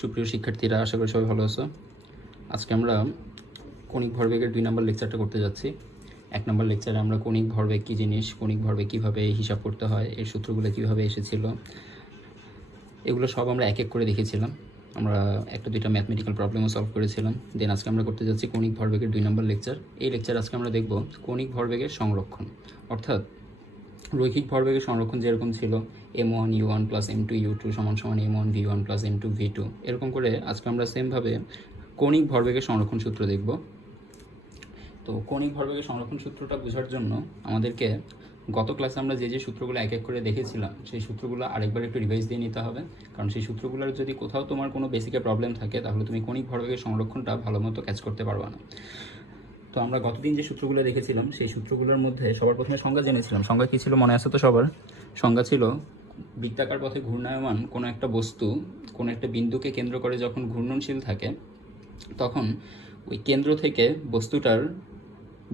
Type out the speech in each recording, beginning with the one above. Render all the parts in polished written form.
সুপ্রিয় শিক্ষার্থীরা, আশা করি সবাই ভালো আছো। আজকে আমরা কণিক ভরবেগের 2 নম্বর লেকচারটা করতে যাচ্ছি। 1 নম্বর লেকচারে আমরা কণিক ভরবেগ কী জিনিস, কণিক ভরবেগ কীভাবে হিসাব করতে হয়, এর সূত্রগুলো কীভাবে এসেছিল, এগুলো সব আমরা এক এক করে দেখেছিলাম। আমরা একটা দুইটা ম্যাথমেটিক্যাল প্রবলেমও সলভ করেছিলাম। দেন আজকে আমরা করতে যাচ্ছি কণিক ভরবেগের 2 নম্বর লেকচার। এই লেকচার আজকে আমরা দেখব কণিক ভরবেগের সংরক্ষণ, অর্থাৎ রৈখিক ভরবেগের সংরক্ষণ যেরকম ছিল m1 u1 plus m2 u2 সমান সমান m1 v1 plus m2 v2, এরকম করে আজকে আমরা সেমভাবে কণিক ভরবেগের সংরক্ষণ সূত্র দেখব। তো কণিক ভরবেগের সংরক্ষণ সূত্রটা বোঝার জন্য আমাদেরকে গত ক্লাসে আমরা যে যে সূত্রগুলো এক এক করে দেখেছিলাম সেই সূত্রগুলো আরেকবার একটু রিভাইজ দিয়ে নিতে হবে, কারণ সেই সূত্রগুলোর যদি কোথাও তোমার কোনো বেসিকে প্রবলেম থাকে তাহলে তুমি কণিক ভরবেগের সংরক্ষণটা ভালো মতো ক্যাচ করতে পারবে না। তো আমরা গতদিন যে সূত্রগুলো দেখেছিলাম সেই সূত্রগুলোর মধ্যে সবার প্রথমে সংজ্ঞা জেনেছিলাম। সংজ্ঞা কী ছিল মনে আছে তো সবার? সংজ্ঞা ছিল বৃত্তাকার পথে ঘূর্ণায়মান কোনো একটা বস্তু কোনো একটা বিন্দুকে কেন্দ্র করে যখন ঘূর্ণনশীল থাকে তখন ওই কেন্দ্র থেকে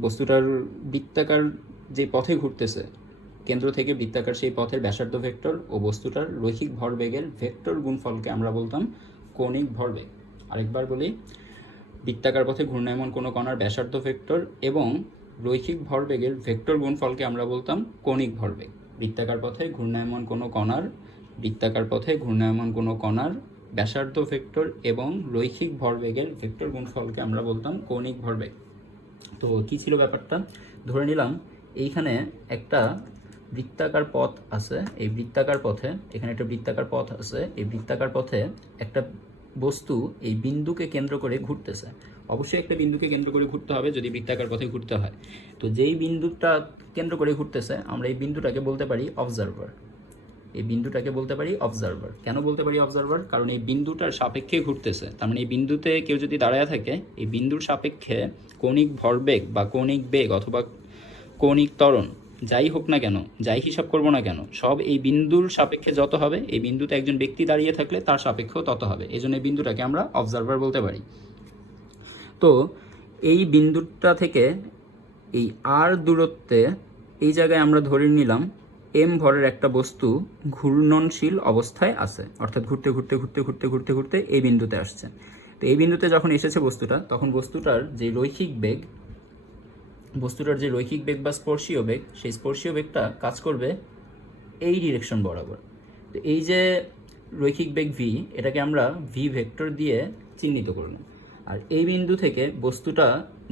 বস্তুটার বৃত্তাকার যে পথে ঘুরতেছে, কেন্দ্র থেকে বৃত্তাকার সেই পথের ব্যাসার্ধ ভেক্টর ও বস্তুটার রৈখিক ভরবেগের ভেক্টর গুণফলকে আমরা বলতাম কণিক ভরবেগ। আরেকবার বলি, বৃত্তাকার পথে ঘূর্ণায়মান কোনো কণার ব্যাসার্ধ ভেক্টর এবং রৈখিক ভরবেগের ভেক্টর গুণফলকে আমরা বলতাম কণিক ভরবেগ। বৃত্তাকার পথে ঘূর্ণায়মান কোনো কণার ব্যাসার্ধ ভেক্টর এবং রৈখিক ভরবেগের ভেক্টর গুণফলকে আমরা বলতাম কণিক ভরবেগ। তো কী ছিল ব্যাপারটা? ধরে নিলাম এইখানে একটা বৃত্তাকার পথ আছে, এই বৃত্তাকার পথে এখানে একটা বৃত্তাকার পথ আছে, এই বৃত্তাকার পথে একটা বস্তু এই বিন্দুকে কেন্দ্র করে ঘুরতেছে। অবশ্যই একটা বিন্দুকে কেন্দ্র করে ঘুরতে হবে যদি বৃত্তাকার পথে ঘুরতে হয়। তো যেই বিন্দুটা কেন্দ্র করে ঘুরতেছে আমরা এই বিন্দুটাকে বলতে পারি অবজারভার। কেন বলতে পারি অবজারভার? কারণ এই বিন্দুটার সাপেক্ষে ঘুরতেছে। তার মানে এই বিন্দুতে কেউ যদি দাঁড়ায় থাকে, এই বিন্দুর সাপেক্ষে কণিক ভরবেগ বা কণিক বেগ অথবা কণিক ত্বরণ যাই হোক না কেন, যাই হিসাব করবো না কেন, সব এই বিন্দুর সাপেক্ষে যত হবে, এই বিন্দুতে একজন ব্যক্তি দাঁড়িয়ে থাকলে তার সাপেক্ষেও তত হবে। এই জন্য এই বিন্দুটাকে আমরা অবজারভার বলতে পারি। তো এই বিন্দুটা থেকে এই আর দূরত্বে এই জায়গায় আমরা ধরে নিলাম এম ভরের একটা বস্তু ঘূর্ণনশীল অবস্থায় আছে, অর্থাৎ ঘুরতে ঘুরতে ঘুরতে ঘুরতে ঘুরতে ঘুরতে এই বিন্দুতে আসছে। তো এই বিন্দুতে যখন এসেছে বস্তুটা, তখন বস্তুটার যে রৈখিক বেগ বা স্পর্শীয় বেগ, সেই স্পর্শীয় বেগটা কাজ করবে এই ডিরেকশন বরাবর। তো এই যে রৈখিক বেগ ভি, এটাকে আমরা ভি ভেক্টর দিয়ে চিহ্নিত করলাম। আর এই বিন্দু থেকে বস্তুটা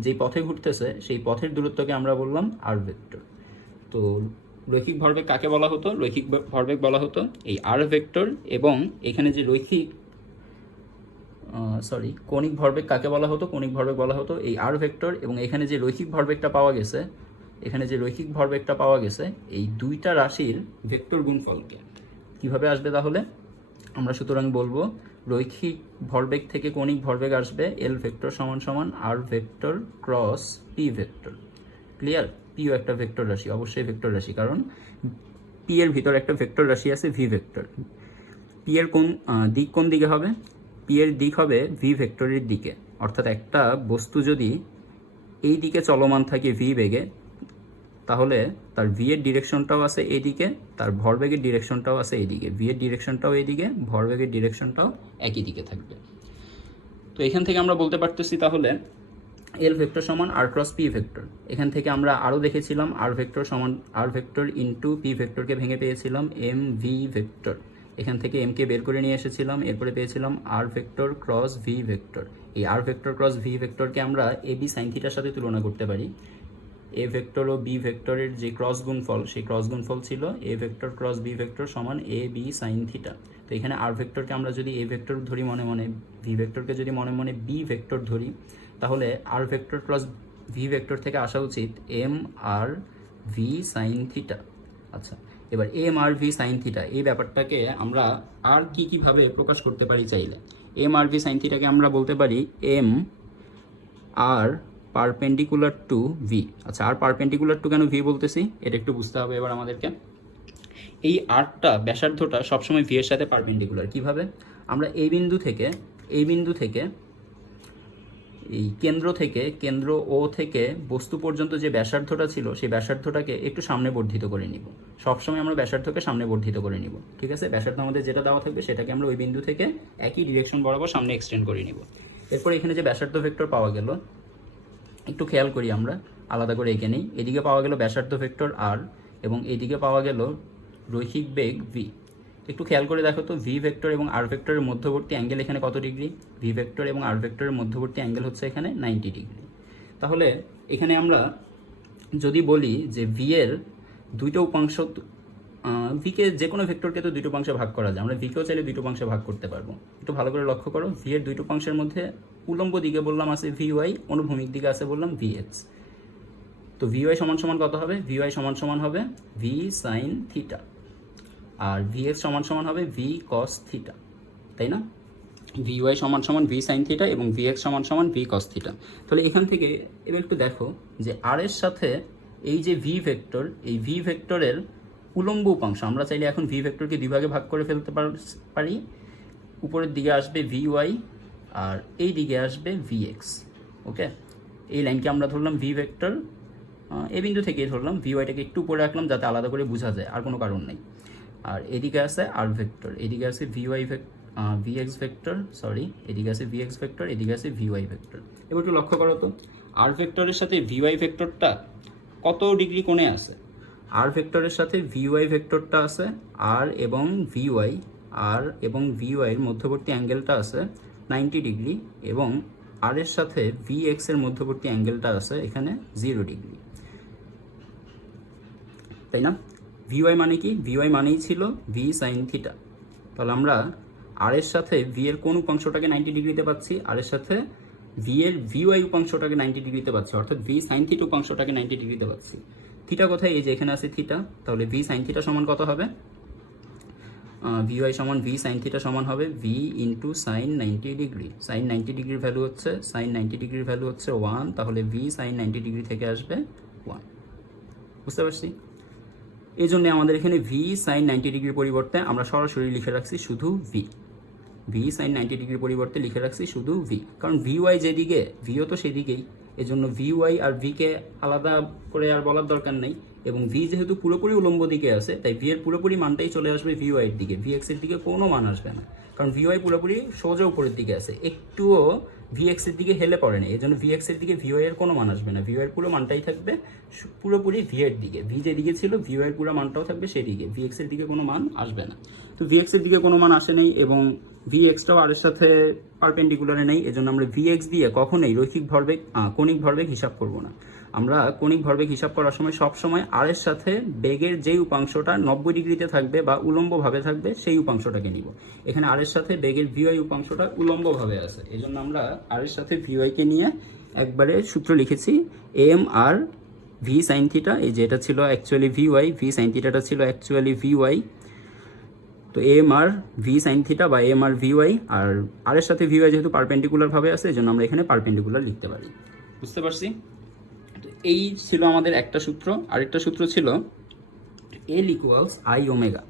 যেই পথে ঘুরতেছে সেই পথের দূরত্বকে আমরা বললাম আর ভেক্টর। তো রৈখিক ভরবেগ কাকে বলা হতো? রৈখিক ভরবেগ বলা হতো এই আর ভেক্টর, এবং এখানে যে কণিক ভরবেগ কাকে বলা হতো? কণিক ভরবেগ বলা হতো এই আর ভেক্টর, এবং এখানে যে রৈখিক ভরবেগটা পাওয়া গেছে এই দুইটা রাশির ভেক্টর গুণফলকে। কিভাবে আসবে তাহলে? আমরা সুতরাং বলবো রৈখিক ভরবেগ থেকে কণিক ভরবেগ আসবে এল ভেক্টর সমান সমান R vector cross P vector. Clear? পিও একটা ভেক্টর রাশি, অবশ্যই ভেক্টর রাশি, কারণ পি এর ভিতর একটা ভেক্টর রাশি আছে ভি ভেক্টর। পি এর দিক কোন দিকে হবে? পি এর দিক হবে ভি ভেক্টরের দিকে। অর্থাৎ একটা বস্তু যদি এই দিকে চলমান থাকে ভি বেগে, তাহলে তার ভি এর ডিরেকশনটাও আছে এইদিকে, তার ভরবেগের ডিরেকশনটাও আছে এইদিকে। ভি এর ডিরেকশনটাও এইদিকে, ভরবেগের ডিরেকশনটাও একই দিকে থাকবে। তো এখান থেকে আমরা বলতে পারতেছি তাহলে এল ভেক্টর সমান আর ক্রস পি ভেক্টর। এখান থেকে আমরা আরও দেখেছিলাম আর ভেক্টর সমান আর ভেক্টর ইন্টু পি ভেক্টরকে ভেঙে পেয়েছিলাম এম ভি ভেক্টর। এখান থেকে এমকে বের করে নিয়ে এসেছিলাম, এরপরে পেয়েছিলাম আর ভেক্টর ক্রস ভি ভেক্টর। এই আর ভেক্টর ক্রস ভি ভেক্টরকে আমরা এ বি সাইন থিটার সাথে তুলনা করতে পারি। এ ভেক্টর ও বি ভেক্টরের যে ক্রস গুণফল, সেই ক্রস গুণফল ছিল A vector cross B vector সমান এ বি সাইন থিটা। তো এখানে আর ভেক্টরকে আমরা যদি এ ভেক্টর ধরি মনে মনে, ভি ভেক্টরকে যদি মনে মনে বি ভেক্টর ধরি, তাহলে R vector cross V vector থেকে আসা উচিত M R V sine theta. আচ্ছা, এবার M R V sine theta এই ব্যাপারটাকে আমরা আর কীভাবে প্রকাশ করতে পারি চাইলে? এম আর ভি সাইন থিটাকে আমরা বলতে পারি M R perpendicular to V. আচ্ছা, আর পারপেন্ডিকুলার টু কেন ভি বলতেছি এটা একটু বুঝতে হবে এবার আমাদেরকে। এই আরটা ব্যাসার্ধটা সবসময় ভি এর সাথে পারপেন্ডিকুলার। কিভাবে? আমরা এই বিন্দু থেকে এই কেন্দ্র ও থেকে বস্তু পর্যন্ত যে ব্যাসার্ধটা ছিল সেই ব্যাসার্ধটাকে একটু সামনে বর্ধিত করে নিব। সবসময় আমরা ব্যাসার্ধকে সামনে বর্ধিত করে নিব, ঠিক আছে। ব্যাসার্ধ আমাদের যেটা দেওয়া থাকবে সেটাকে আমরা ওই বিন্দু থেকে একই ডিরেকশন বরাবর সামনে এক্সটেন্ড করে নিব। এরপর এখানে যে ব্যাসার্ধ ভেক্টর পাওয়া গেল, একটু খেয়াল করি আমরা আলাদা করে এঁকে নিই। এদিকে পাওয়া গেল ব্যাসার্ধ ভেক্টর আর এবং এদিকে পাওয়া গেল রৈখিক বেগ ভি। একটু খেয়াল করে দেখো তো, ভি ভেক্টর এবং আর ভেক্টরের মধ্যবর্তী অ্যাঙ্গেল এখানে কত ডিগ্রি? ভি ভেক্টর এবং আর ভেক্টরের মধ্যবর্তী অ্যাঙ্গেল হচ্ছে এখানে 90 ডিগ্রি। তাহলে এখানে আমরা যদি বলি যে ভি এর দুইটা উপাংশ, ভিকে যে কোনো ভেক্টরকে তো দুটো উপাংশে ভাগ করা যায়, আমরা ভিকেও চাইলে দুটো উপাংশে ভাগ করতে পারবো। একটু ভালো করে লক্ষ্য করো, ভি এর দুটো উপাংশের মধ্যে উলম্ব দিকে বললাম আছে ভি ওয়াই, অনুভূমিক দিকে আছে বললাম ভি এক্স। তো ভি ওয়াই সমান সমান কত হবে? ভি ওয়াই সমান সমান হবে ভি সাইন থিটা, আর ভি এক্স সমান সমান হবে ভি কস থিটা, তাই না? ভি ওয়াই সমান সমান ভি সাইন থিটা এবং ভি এক্স সমান সমান ভি কস থিটা। তাহলে এখান থেকে এবার একটু দেখো যে আর এর সাথে এই যে ভি ভেক্টর, এই ভি ভেক্টরের উলম্ব উপাংশ আমরা চাইলে এখন ভি ভেক্টরকে দুই ভাগে ভাগ করে ফেলতে পারি। উপরের দিকে আসবে ভি ওয়াই আর এই দিকে আসবে ভি এক্স। ওকে, এই লাইনকে আমরা ধরলাম ভি ভেক্টর, এই বিন্দু থেকেই ধরলাম। ভি ওয়াইটাকে একটু উপরে রাখলাম যাতে আলাদা করে বোঝা যায়, আর কোনো কারণ নেই। আর এদিকে আছে আর ভেক্টর, এদিকে আছে V Y V X vector, sorry, এদিকে আছে ভি এক্স ভেক্টর, এদিকে আছে ভি ওয়াই ভেক্টর। এবার একটু লক্ষ্য করো তো, আর ভেক্টরের সাথে ভি ওয়াই ভেক্টরটা কত ডিগ্রি কোণে আছে? আর ভেক্টরের সাথে ভি ওয়াই ভেক্টরটা আছে আর এবং ভি ওয়াই, আর এবং ভি ওয়াইয়ের মধ্যবর্তী অ্যাঙ্গেলটা আছে 90 ডিগ্রি, এবং আর এর সাথে ভি এক্স এর মধ্যবর্তী অ্যাঙ্গেলটা আছে এখানে 0 ডিগ্রি, তাই না? ভি ওয়াই মানে কি? ভি ওয়াই মানেই ছিল ভি সাইন থিটা। তাহলে আমরা আর এর সাথে ভি এর কোন উপাংশটাকে 90 ডিগ্রিতে পাচ্ছি? আর এর সাথে ভি এর ভি ওয়াই উপাংশটাকে 90 ডিগ্রিতে পাচ্ছি, অর্থাৎ ভি সাইন থিটা উপাংশটাকে 90 ডিগ্রিতে পাচ্ছি। থিটা কোথায়? এই যে এখানে আছে থিটা। তাহলে ভি সাইন থিটা সমান কত হবে? ভি ওয়াই সমান ভি সাইন থিটা সমান হবে V into sine 90 degree. Sine 90 ডিগ্রির ভ্যালু হচ্ছে, সাইন 90 ডিগ্রির ভ্যালু হচ্ছে 1, তাহলে ভি সাইন 90 ডিগ্রি থেকে আসবে 1। বুঝতে পারছি? এই জন্য আমাদের এখানে ভি সাইন 90 ডিগ্রির পরিবর্তে আমরা সরাসরি লিখে রাখছি শুধু ভি। ভি সাইন 90 ডিগ্রির পরিবর্তে লিখে রাখছি শুধু ভি, কারণ ভি ওয়াই যেদিকে ভিও তো সেদিকেই, এজন্য ভি ওয়াই আর ভিকে আলাদা করে আর বলার দরকার নেই। এবং ভি যেহেতু পুরোপুরি উলম্ব দিকে আছে, তাই ভি এর পুরোপুরি মানটাই চলে আসবে ভি ওয়াই এর দিকে, ভি এক্স এর দিকে কোনো মান আসবে না, কারণ ভি ওয়াই পুরোপুরি সোজা উপরের দিকে আছে, একটুও ভি এক্স এর দিকে হেলে পড়ে না। এই জন্য ভি এক্স এর দিকে ভি ওয়াই এর কোনো মান আসবে না, ভি ওয়াই এর পুরো মানটাই থাকবে পুরোপুরি ভি এর দিকে। ভি যেদিকে ছিল ভি ওয়াই এর পুরো মানটাও থাকবে সেদিকে, ভি এক্স এর দিকে কোনো মান আসবে না। তো ভি এক্স এর দিকে কোনো মান আসে নেই এবং ভি এক্সটাও আর এর সাথে পারপেন্ডিকুলারে নেই, এজন্য আমরা ভি এক্স দিয়ে কখনোই রৈখিক ভরবেগ কণিক ভরবেগ হিসাব করব না। আমরা কণিক ভরবেগ হিসাব করার সময় সবসময় আর এর সাথে বেগের যেই উপাংশটা 90 ডিগ্রিতে থাকবে বা উলম্বভাবে থাকবে সেই উপাংশটাকে নিব। এখানে আর এর সাথে বেগের ভিওয়াই উপাংশটা উলম্বভাবে আছে, এই জন্য আমরা আর এর সাথে ভিওয়াইকে নিয়ে একবারে সূত্র লিখেছি M R V sine theta. এই যে এটা ছিল actually V Y, V sine থিটাটা ছিল অ্যাকচুয়ালি ভি ওয়াই। তো M R V sine theta বা এম আর ভি ওয়াই, আর এর সাথে ভি ওয়াই যেহেতু পারপেন্ডিকুলারভাবে আছে এই জন্য আমরা এখানে পারপেন্ডিকুলার লিখতে পারি। বুঝতে পারছি? তো এই ছিল আমাদের একটা সূত্র। আরেকটা সূত্র ছিল L equals I omega.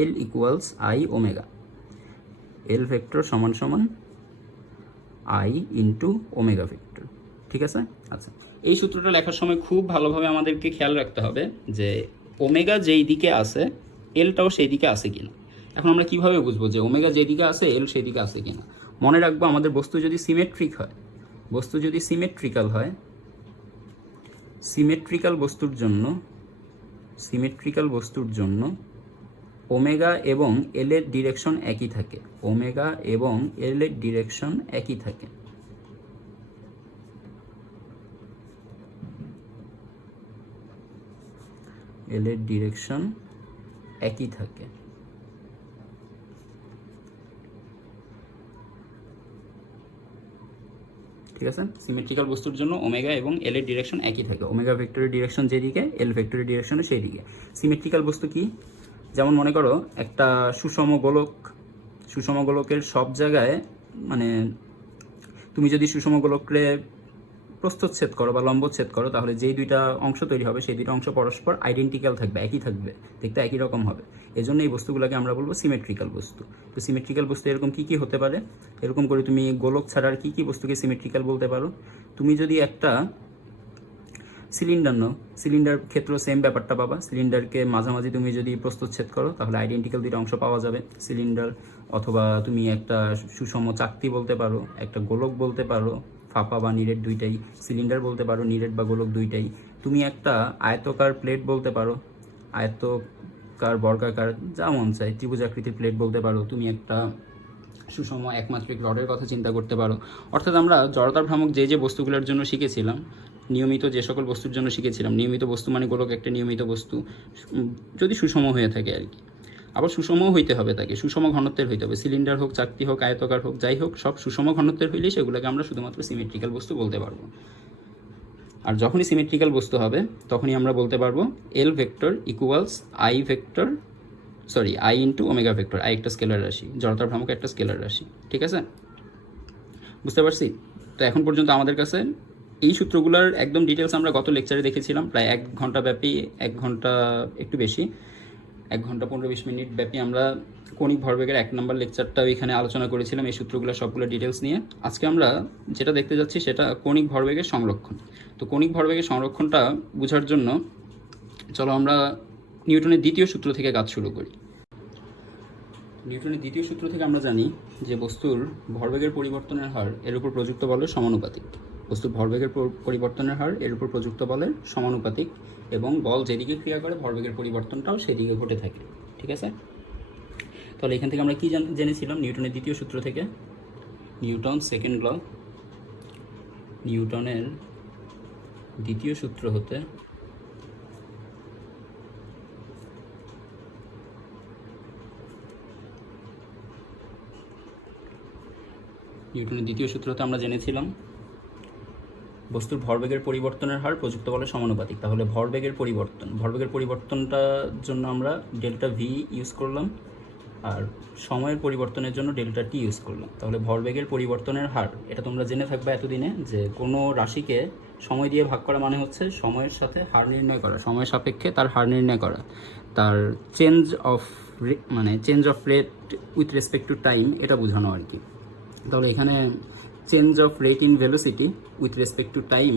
L equals I omega, L vector সমান সমান আই ইন্টু ওমেগা ভেক্টর, ঠিক আছে? আচ্ছা, এই সূত্রটা লেখার সময় খুব ভালোভাবে আমাদেরকে খেয়াল রাখতে হবে যে ওমেগা যেই দিকে আছে এলটাও সেই দিকে আছে কিনা। এখন আমরা কিভাবে বুঝবো যে ওমেগা যেদিকে আছে এল সেই দিকে আছে কিনা? মনে রাখবো আমাদের বস্তু যদি সিমেট্রিক হয়, বস্তু যদি সিমেট্রিক্যাল হয়, সিমেট্রিক্যাল বস্তুর জন্য ওমেগা এবং এল এর ডিরেকশন একই থাকে। ওমেগা এবং এল এর ডিরেকশন একই থাকে। এল এর ডিরেকশন একই থাকে। ঠিক আছে? সিমেট্রিক্যাল বস্তুর জন্য ওমেগা এবং এল এর ডিরেকশন একই থাকে। ওমেগা ভেক্টরের ডিরেকশন যেদিকে, এল ভেক্টরের ডিরেকশন সেই দিকে। সিমেট্রিক্যাল বস্তু কি? যেমন মনে করো একটা সুষম গোলকের সব জায়গায়, মানে তুমি যদি সুষম গোলকের প্রস্থচ্ছেদ করো বা লম্বচ্ছেদ করো, তাহলে যেই দুইটা অংশ তৈরি হবে সেই দুইটা অংশ পরস্পর আইডেন্টিক্যাল থাকবে, একই থাকবে, দেখতে একই রকম হবে। এজন্য এই বস্তুগুলোকে আমরা বলবো সিমেট্রিক্যাল বস্তু। তো সিমেট্রিক্যাল বস্তু এরকম কী কী হতে পারে? এরকম করে তুমি গোলক ছাড়া আর কী কী বস্তুকে সিমেট্রিক্যাল বলতে পারো? তুমি যদি একটা সিলিন্ডার নাও, সিলিন্ডার ক্ষেত্রেও সেম ব্যাপারটা পাবা। সিলিন্ডারকে মাঝামাঝি তুমি যদি প্রস্থচ্ছেদ করো তাহলে আইডেন্টিক্যাল দুইটা অংশ পাওয়া যাবে সিলিন্ডার। অথবা তুমি একটা সুষম চাকতি বলতে পারো, একটা গোলক বলতে পারো, ফাঁপা বা নিরেট দুইটাই। সিলিন্ডার বলতে পারো, নিরেট বা গোলক দুইটাই। তুমি একটা আয়তকার প্লেট বলতে পারো, আয়তকার, বর্গাকার, যা মন চায়, ত্রিভুজাকৃতির প্লেট বলতে পারো। তুমি একটা সুষম একমাত্রিক রডের কথা চিন্তা করতে পারো। অর্থাৎ আমরা জড়তার ভ্রামক যে যে বস্তুগুলোর জন্য শিখেছিলাম, নিয়মিত যে সকল বস্তুর জন্য শিখেছিলাম, নিয়মিত বস্তু মানে গোলক একটা নিয়মিত বস্তু, যদি সুষম হয়ে থাকে আর কি। আবার সুষমও হইতে হবে, তাকে সুষম ঘনত্বের হইতে হবে। সিলিন্ডার হোক, চাকতি হোক, আয়তকার হোক, যাই হোক, সব সুষম ঘনত্বের হইলে সেগুলোকে আমরা শুধুমাত্র সিমেট্রিক্যাল বস্তু বলতে পারবো। আর যখনই সিমেট্রিক্যাল বস্তু হবে তখনই আমরা বলতে পারবো L vector equals I vector, sorry I into omega vector. I একটা স্কেলার রাশি, জড়তার ভ্রামক একটা স্কেলার রাশি, ঠিক আছে? বুঝতে পারছি? তো এখন পর্যন্ত আমাদের কাছে এই সূত্রগুলোর একদম ডিটেলস আমরা গত লেকচারে দেখেছিলাম, প্রায় 1 ঘন্টা ব্যাপী, 1 ঘন্টা একটু বেশি, 1 ঘন্টা 15-20 মিনিট ব্যাপী আমরা কণিক ভরবেগের 1 নম্বর লেকচারটাও এখানে আলোচনা করেছিলাম এই সূত্রগুলো সবগুলো ডিটেলস নিয়ে। আজকে আমরা যেটা দেখতে যাচ্ছি সেটা কণিক ভরবেগের সংরক্ষণ। তো কণিক ভরবেগের সংরক্ষণটা বোঝার জন্য চলো আমরা নিউটনের দ্বিতীয় সূত্র থেকে কাজ শুরু করি। নিউটনের দ্বিতীয় সূত্র থেকে আমরা জানি যে বস্তুর ভরবেগের পরিবর্তনের হার এর উপর প্রযুক্ত বলের সমানুপাতিক। বস্তুর ভরবেগের পরিবর্তনের হার এর উপর প্রযুক্ত বলের সমানুপাতিক, এবং বল যেদিকে ক্রিয়া করে ভরবেগের পরিবর্তনটাও সেদিকে ঘটে থাকে, ঠিক আছে? তাহলে এখান থেকে আমরা কি জেনেছিলাম নিউটনের দ্বিতীয় সূত্র থেকে? নিউটন সেকেন্ড ল, নিউটনের দ্বিতীয় সূত্র হতে নিউটনের দ্বিতীয় সূত্রতে আমরা জেনেছিলাম বস্তুর ভরবেগের পরিবর্তনের হার প্রযুক্ত বলের সমানুপাতিক। তাহলে ভরবেগের পরিবর্তনটার জন্য আমরা ডেল্টা ভি ইউজ করলাম, আর সময়ের পরিবর্তনের জন্য ডেল্টা টি ইউজ করলাম। তাহলে ভরবেগের পরিবর্তনের হার, এটা তোমরা জেনে থাকবে এতদিনে, যে কোনো রাশিকে সময় দিয়ে ভাগ করা মানে হচ্ছে সময়ের সাথে হার নির্ণয় করা, সময়ের সাপেক্ষে তার হার নির্ণয় করা, তার change of rate with respect to time, এটা বোঝানো আর কি। তাহলে এখানে change of rate in velocity with respect to time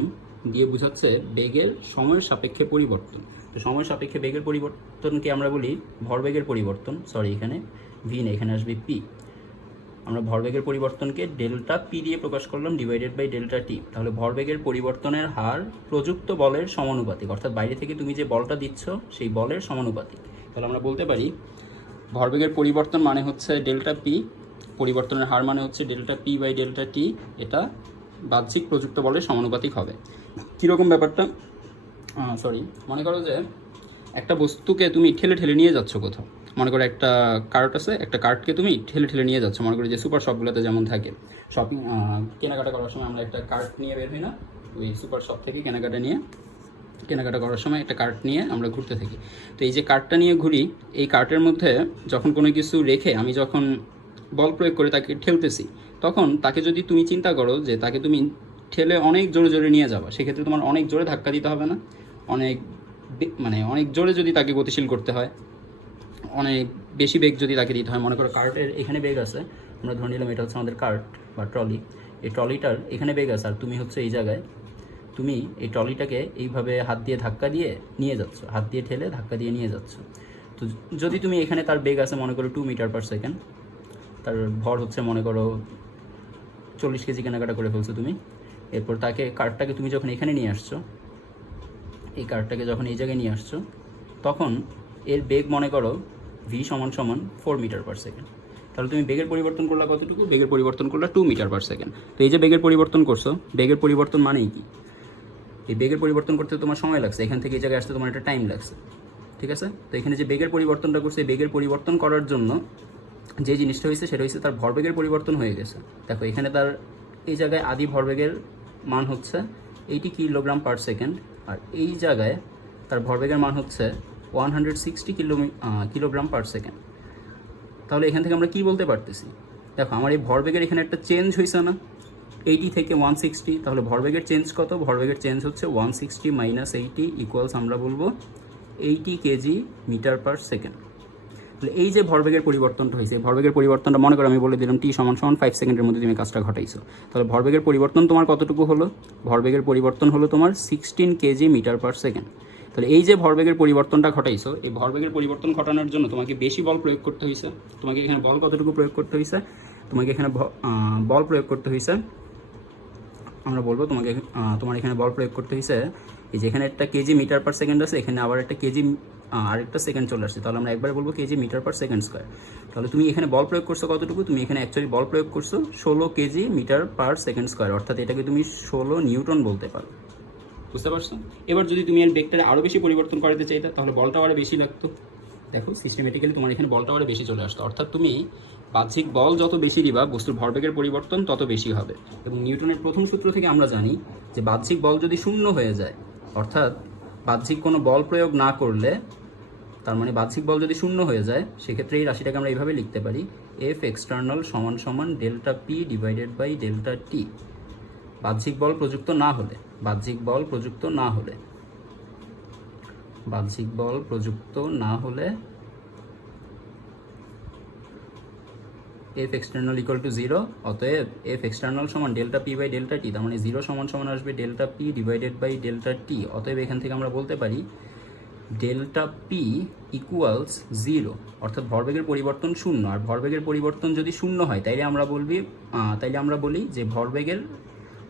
দিয়ে বোঝাচ্ছে বেগের সময়ের সাপেক্ষে পরিবর্তন। তো সময়ের সাপেক্ষে বেগের পরিবর্তনকে আমরা বলি ভরবেগের পরিবর্তন। সরি, এখানে ভি না, এখানে আসবে পি। আমরা ভরবেগের পরিবর্তনকে ডেল্টা পি দিয়ে প্রকাশ করলাম, ডিভাইডেড বাই ডেল্টা টি। তাহলে ভরবেগের পরিবর্তনের হার প্রযুক্ত বলের সমানুপাতিক, অর্থাৎ বাইরে থেকে তুমি যে বলটা দিচ্ছ সেই বলের সমানুপাতিক। তাহলে আমরা বলতে পারি ভরবেগের পরিবর্তন মানে হচ্ছে ডেল্টা পি, পরিবর্তনের হার মানে হচ্ছে ডেল্টা পি বাই ডেল্টা টি। এটা বাহ্যিক প্রযুক্ত বলের সমানুপাতিক হবে। কীরকম ব্যাপারটা? সরি, মনে করো যে একটা বস্তুকে তুমি ঠেলে ঠেলে নিয়ে যাচ্ছ কোথাও। মনে করো একটা কার্ট আছে, একটা কার্টকে তুমি ঠেলে ঠেলে নিয়ে যাচ্ছ। মনে করো যে সুপার শপগুলোতে যেমন থাকে, শপিং কেনাকাটা করার সময় আমরা একটা কার্ট নিয়ে বের হই না, ওই সুপার শপ থেকে কেনাকাটা করার সময় একটা কার্ট নিয়ে আমরা ঘুরতে থাকি। তো এই যে কার্টটা নিয়ে ঘুরি, এই কার্টের মধ্যে যখন কোনো কিছু রেখে আমি যখন বল প্রয়োগ করে তাকে ঠেলতেছি, তখন তাকে যদি তুমি চিন্তা করো যে তাকে তুমি ঠেলে অনেক জোরে জোরে নিয়ে যাবা, সেক্ষেত্রে তোমার অনেক জোরে ধাক্কা দিতে হবে না? অনেক জোরে যদি তাকে গতিশীল করতে হয়, অনেক বেশি বেগ যদি তাকে দিতে হয়। মনে করো কার্টের এখানে বেগ আছে, আমরা ধরে নিলাম এটা হচ্ছে আমাদের কার্ট বা ট্রলি। এই ট্রলিটার এখানে বেগ আছে, আর তুমি হচ্ছে এই জায়গায়, তুমি এই ট্রলিটাকে এইভাবে হাত দিয়ে ধাক্কা দিয়ে নিয়ে যাচ্ছ, হাত দিয়ে ঠেলে ধাক্কা দিয়ে নিয়ে যাচ্ছ। তো যদি তুমি এখানে তার বেগ আছে মনে করো 2 মিটার পার সেকেন্ড, তার ভর হচ্ছে মনে করো 40 কেজি কেনাকাটা করে ফেলছো তুমি। এরপর কার্টটাকে তুমি যখন এখানে নিয়ে আসছো, এই কার্টটাকে যখন এই জায়গায় নিয়ে আসছো, তখন এর বেগ মনে করো ভি সমান 4 মিটার পার সেকেন্ড। তাহলে তুমি বেগের পরিবর্তন করলা কতটুকু? বেগের পরিবর্তন করলা 2 মিটার পার সেকেন্ড। তো এই যে বেগের পরিবর্তন করছো, বেগের পরিবর্তন মানেই কি? এই বেগের পরিবর্তন করতে তোমার সময় লাগছে, এখান থেকে এই জায়গায় আসতে তোমার একটা টাইম লাগছে, ঠিক আছে? তো এখানে যে বেগের পরিবর্তনটা করছে, এই বেগের পরিবর্তন করার জন্য যে জিনিসটা হয়েছে সেটা হচ্ছে তার ভরবেগের পরিবর্তন হয়ে গেছে। দেখো এখানে তার এই জায়গায় আদি ভরবেগের মান হচ্ছে 80 কিলোগ্রাম পার সেকেন্ড, আর এই জায়গায় তার ভরবেগের মান হচ্ছে 160 কিলোগ্রাম পার সেকেন্ড। তাহলে এখান থেকে আমরা কি বলতে পারতেছি? দেখো আমার এই ভরবেগের এখানে একটা চেঞ্জ হয়েছে না? 80 থেকে 160, তাহলে ভরবেগের চেঞ্জ কত? ভরবেগের চেঞ্জ হচ্ছে 160 মাইনাস 80 ইকুয়ালস আমরা বলবো 80 কেজি মিটার পার সেকেন্ড। তাহলে এই যে ভরবেগের পরিবর্তনটা হয়েছে, ভরবেগের পরিবর্তনটা মনে করো আমি বলে দিলাম টি সমান 5 সেকেন্ডের মধ্যে তুমি কাজটা ঘটাইছো। তাহলে ভরবেগের পরিবর্তন তোমার কতটুকু হলো? ভরবেগের পরিবর্তন হলো তোমার 16 কেজি মিটার পার সেকেন্ড। তাহলে এই যে ভরবেগের পরিবর্তনটা ঘটাইছো, এই ভরবেগের পরিবর্তন ঘটানোর জন্য তোমাকে বেশি বল প্রয়োগ করতে হয়েছে। তোমাকে এখানে বল কতটুকু প্রয়োগ করতে হয়েছে? তোমাকে এখানে বল প্রয়োগ করতে হয়েছে, আমরা বলবো তোমাকে তোমার এখানে বল প্রয়োগ করতে হয়েছে, এই যে এখানে একটা কেজি মিটার পার সেকেন্ড আছে, এখানে আবার একটা কেজি আরেকটা সেকেন্ড চলে আসছে, তাহলে আমরা একবারে বলবো KG metre per second square. তাহলে তুমি এখানে বল প্রয়োগ করছো কতটুকু? তুমি এখানে অ্যাকচুয়ালি বল প্রয়োগ করছো 16 KG metre per second square, অর্থাৎ এটাকে তুমি 16 নিউটন বলতে পারো। বুঝতে পারছো? এবার যদি তুমি এর বেগটা আরও বেশি পরিবর্তন করতে চাইতে, তাহলে বলটা আরও বেশি লাগতো। দেখো সিস্টেমেটিক্যালি তোমার এখানে বলটা আরও বেশি চলে আসতো, অর্থাৎ তুমি বাহ্যিক বল যত বেশি দিবা বস্তুর ভরবেগের পরিবর্তন তত বেশি হবে। এবং নিউটনের প্রথম সূত্র থেকে আমরা জানি যে বাহ্যিক বল যদি শূন্য হয়ে যায়, অর্থাৎ বাহ্যিক কোনো বল প্রয়োগ না করলে, তার মানে বাহ্যিক বল যদি শূন্য হয়ে যায়, সেক্ষেত্রে এই রাশিটাকে আমরা এইভাবে লিখতে পারি, এফ এক্সটার্নাল সমান সমান delta P divided by delta T. বাহ্যিক বল প্রযুক্ত না হলে, বাহ্যিক বল প্রযুক্ত না হলে, বাহ্যিক বল প্রযুক্ত না হলে এফ এক্সটার্নাল ইকুয়াল টু 0, অতএব এফ এক্সটার্নাল সমান delta P by delta T, তার মানে 0 সমান সমান আসবে delta P divided by delta T. অতএব এখান থেকে আমরা বলতে পারি ডেল্টা পি ইকুয়ালস 0, অর্থাৎ ভরবেগের পরিবর্তন শূন্য। আর ভরবেগের পরিবর্তন যদি শূন্য হয় তাইলে আমরা বলি যে ভরবেগের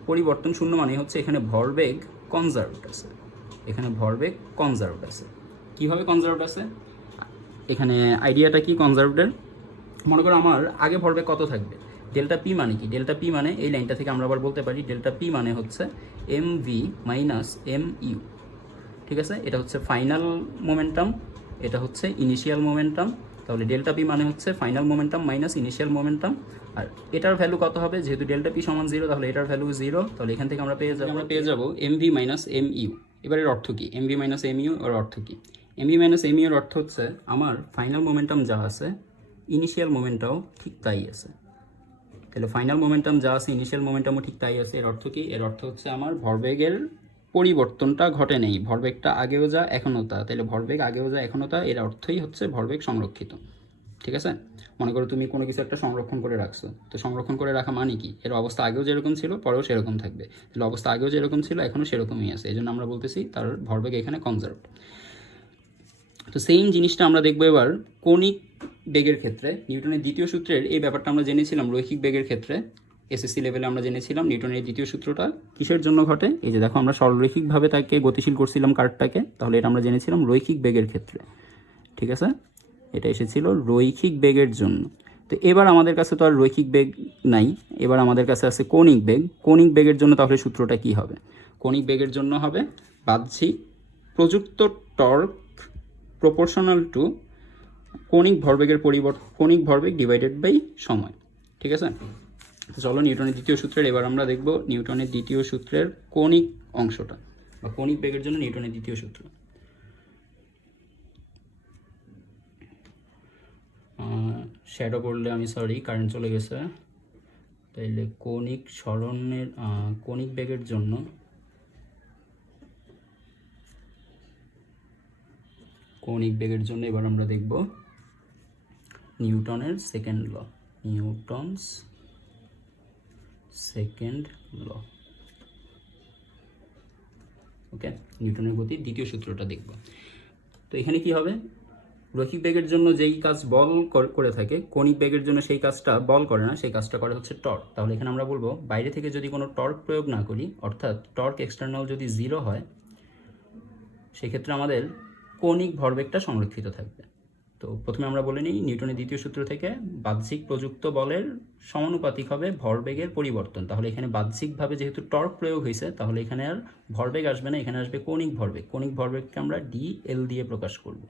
পরিবর্তন শূন্য মানে হচ্ছে এখানে ভরবেগ কনজার্ভড আছে, এখানে ভরবেগ কনজার্ভড আছে। কীভাবে কনজার্ভড আছে? এখানে আইডিয়াটা কি কনজার্ভডের? মনে করো আমার আগে ভরবেগ কত থাকবে, ডেল্টা পি মানে কি? ডেল্টা পি মানে এই লাইনটা থেকে আমরা আবার বলতে পারি ডেল্টা পি মানে হচ্ছে M V minus M U. ঠিক আছে, এটা হচ্ছে ফাইনাল মোমেন্টাম, এটা হচ্ছে ইনিশিয়াল মোমেন্টাম। তাহলে ডেল্টা পি মানে হচ্ছে final momentum minus initial momentum. আর এটার ভ্যালু কত হবে? যেহেতু ডেল্টা পি সমান 0, তাহলে এটার ভ্যালু 0। তাহলে এখান থেকে আমরা পেয়ে যাবো M V minus M U. এবার এর অর্থ কি? M V minus M U এর অর্থ কি? M V minus M U এর অর্থ হচ্ছে আমার ফাইনাল মোমেন্টাম যা আছে ইনিশিয়াল মোমেন্টাও ঠিক তাই আছে। তাহলে ফাইনাল মোমেন্টাম যা আছে ইনিশিয়াল মোমেন্টামও ঠিক তাই আছে। এর অর্থ কি? এর অর্থ হচ্ছে আমার ভরবেগের পরিবর্তনটা ঘটে নেই, ভরবেগটা আগেও যা এখনও তা। তাহলে ভরবেগ আগেও যা এখনও তা, এর অর্থই হচ্ছে ভরবেগ সংরক্ষিত। ঠিক আছে, মনে করো তুমি কোনো কিছু একটা সংরক্ষণ করে রাখছো, তো সংরক্ষণ করে রাখা মানে কি? এর অবস্থা আগেও যেরকম ছিল পরেও সেরকম থাকবে। তাহলে অবস্থা আগেও যেরকম ছিল এখনও সেরকমই আছে, এই জন্য আমরা বলতেছি তার ভরবেগ এখানে কনজার্ভড। তো সেম জিনিসটা আমরা দেখবো এবার কৌণিক বেগের ক্ষেত্রে। নিউটনের দ্বিতীয় সূত্রের এই ব্যাপারটা আমরা জেনেছিলাম রৈখিক বেগের ক্ষেত্রে, এসএসসি লেভেলে আমরা জেনেছিলাম নিউটনের দ্বিতীয় সূত্রটা কিসের জন্য ঘটে। এই যে দেখো আমরা সরলরৈখিকভাবে তাকে গতিশীল করছিলাম কার্ডটাকে, তাহলে এটা আমরা জেনেছিলাম রৈখিক বেগের ক্ষেত্রে। ঠিক আছে, এটা এসেছিল রৈখিক বেগের জন্য। তো এবার আমাদের কাছে তো আর রৈখিক বেগ নাই, এবার আমাদের কাছে আছে কৌণিক বেগ। কৌণিক বেগের জন্য তাহলে সূত্রটা কি হবে? কৌণিক বেগের জন্য হবে বাহ্যিক প্রযুক্ত টর্ক প্রপোর্শনাল টু কৌণিক ভরবেগের কৌণিক ভরবেগ ডিভাইডেড বাই সময়। ঠিক আছে, চলো নিউটনের দ্বিতীয় সূত্রের এবার আমরা দেখব নিউটনের দ্বিতীয় সূত্রের কৌণিক অংশটা বা কৌণিক বেগের জন্য নিউটনের দ্বিতীয় সূত্র। শ্যাডো করলে আমি সরি, কারেন্ট চলে গেছে। তাইলে কৌণিক সরণের কৌণিক বেগের জন্য এবার আমরা দেখব নিউটনের second law, Newton's second law. Okay, নিউটনের গতির দ্বিতীয় সূত্রটা দেখব। তো এখানে কি হবে? রৈখিক বেগের জন্য যেই কাজ বল করে থাকে, কৌণিক বেগের জন্য সেই কাজটা বল করে না, সেই কাজটা করে হচ্ছে টর্ক। তাহলে এখানে আমরা বলবো বাইরে থেকে যদি কোনো টর্ক প্রয়োগ না করি, অর্থাৎ টর্ক এক্সটার্নাল যদি 0 হয়, সেক্ষেত্রে আমাদের কৌণিক ভরবেগটা সংরক্ষিত থাকবে। তো প্রথমে আমরা বলে নিই নিউটনের দ্বিতীয় সূত্র থেকে বাহ্যিক প্রযুক্ত বলের সমানুপাতিক হবে ভরবেগের পরিবর্তন। তাহলে এখানে বাহ্যিকভাবে যেহেতু টর্ক প্রয়োগ হয়েছে, তাহলে এখানে আর ভরবেগ আসবে না, এখানে আসবে কৌণিক ভরবেগ। কৌণিক ভরবেগকে আমরা ডিএল দিয়ে প্রকাশ করব,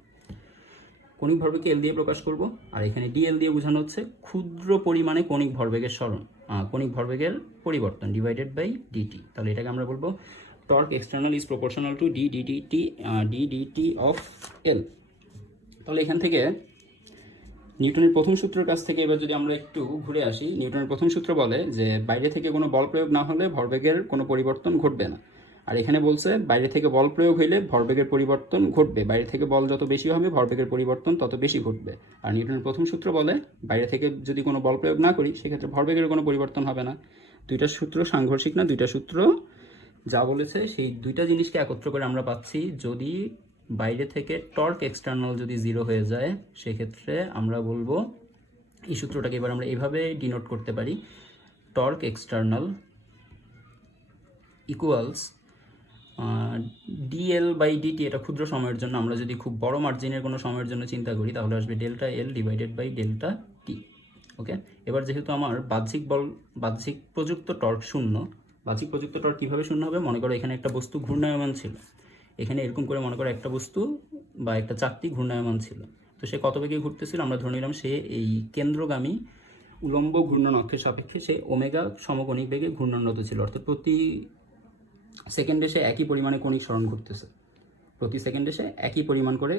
কৌণিক ভরবেগকে এল দিয়ে প্রকাশ করব। আর এখানে ডিএল দিয়ে বোঝানো হচ্ছে ক্ষুদ্র পরিমাণে কৌণিক ভরবেগের সরণ, কৌণিক ভরবেগের পরিবর্তন ডিভাইডেড বাই ডিটি। তাহলে এটাকে আমরা বলবো torque external is proportional to D D T of L. তাহলে এখান থেকে নিউটনের প্রথম সূত্রের কাছ থেকে এবার যদি আমরা একটু ঘুরে আসি, নিউটনের প্রথম সূত্র বলে যে বাইরে থেকে কোনো বল প্রয়োগ না হলে ভরবেগের কোনো পরিবর্তন ঘটবে না। আর এখানে বলছে বাইরে থেকে বল প্রয়োগ হইলে ভরবেগের পরিবর্তন ঘটবে, বাইরে থেকে বল যত বেশি হবে ভরবেগের পরিবর্তন তত বেশি ঘটবে। আর নিউটনের প্রথম সূত্র বলে বাইরে থেকে যদি কোনো বল প্রয়োগ না করি সেক্ষেত্রে ভরবেগের কোনো পরিবর্তন হবে না। দুইটা সূত্র সাংঘর্ষিক না, দুইটা সূত্র যা বলেছে সেই দুইটা জিনিসকে একত্র করে আমরা পাচ্ছি যদি বাইরে থেকে টর্ক এক্সটার্নাল যদি 0 হয়ে যায় সেক্ষেত্রে আমরা বলবো, এই সূত্রটাকে এবার আমরা এভাবে ডিনোট করতে পারি, torque external equals DL by DT. এটা ক্ষুদ্র সময়ের জন্য, আমরা যদি খুব বড় মার্জিনের কোনো সময়ের জন্য চিন্তা করি তাহলে আসবে delta L divided by delta T. Okay, এবার যেহেতু আমার বাহ্যিক প্রযুক্ত টর্ক শূন্য, বাহ্যিক প্রযুক্ত টর্ক কীভাবে শূন্য হবে? মনে করো এখানে একটা বস্তু ঘূর্ণায়মান ছিল, এখানে এরকম করে মনে করো একটা বস্তু বা একটা চাকতি ঘূর্ণায়মান ছিল, তো সে কত বেগে ঘুরতেছিল? আমরা ধরে নিলাম সে এই কেন্দ্রগামী উলম্ব ঘূর্ণন অক্ষের সাপেক্ষে সে ওমেগা সমকোণিক বেগে ঘূর্ণনরত ছিল, অর্থাৎ প্রতি সেকেন্ডে সে একই পরিমাণে কণিক সরণ ঘুরতেছে, প্রতি সেকেন্ডে সে একই পরিমাণ করে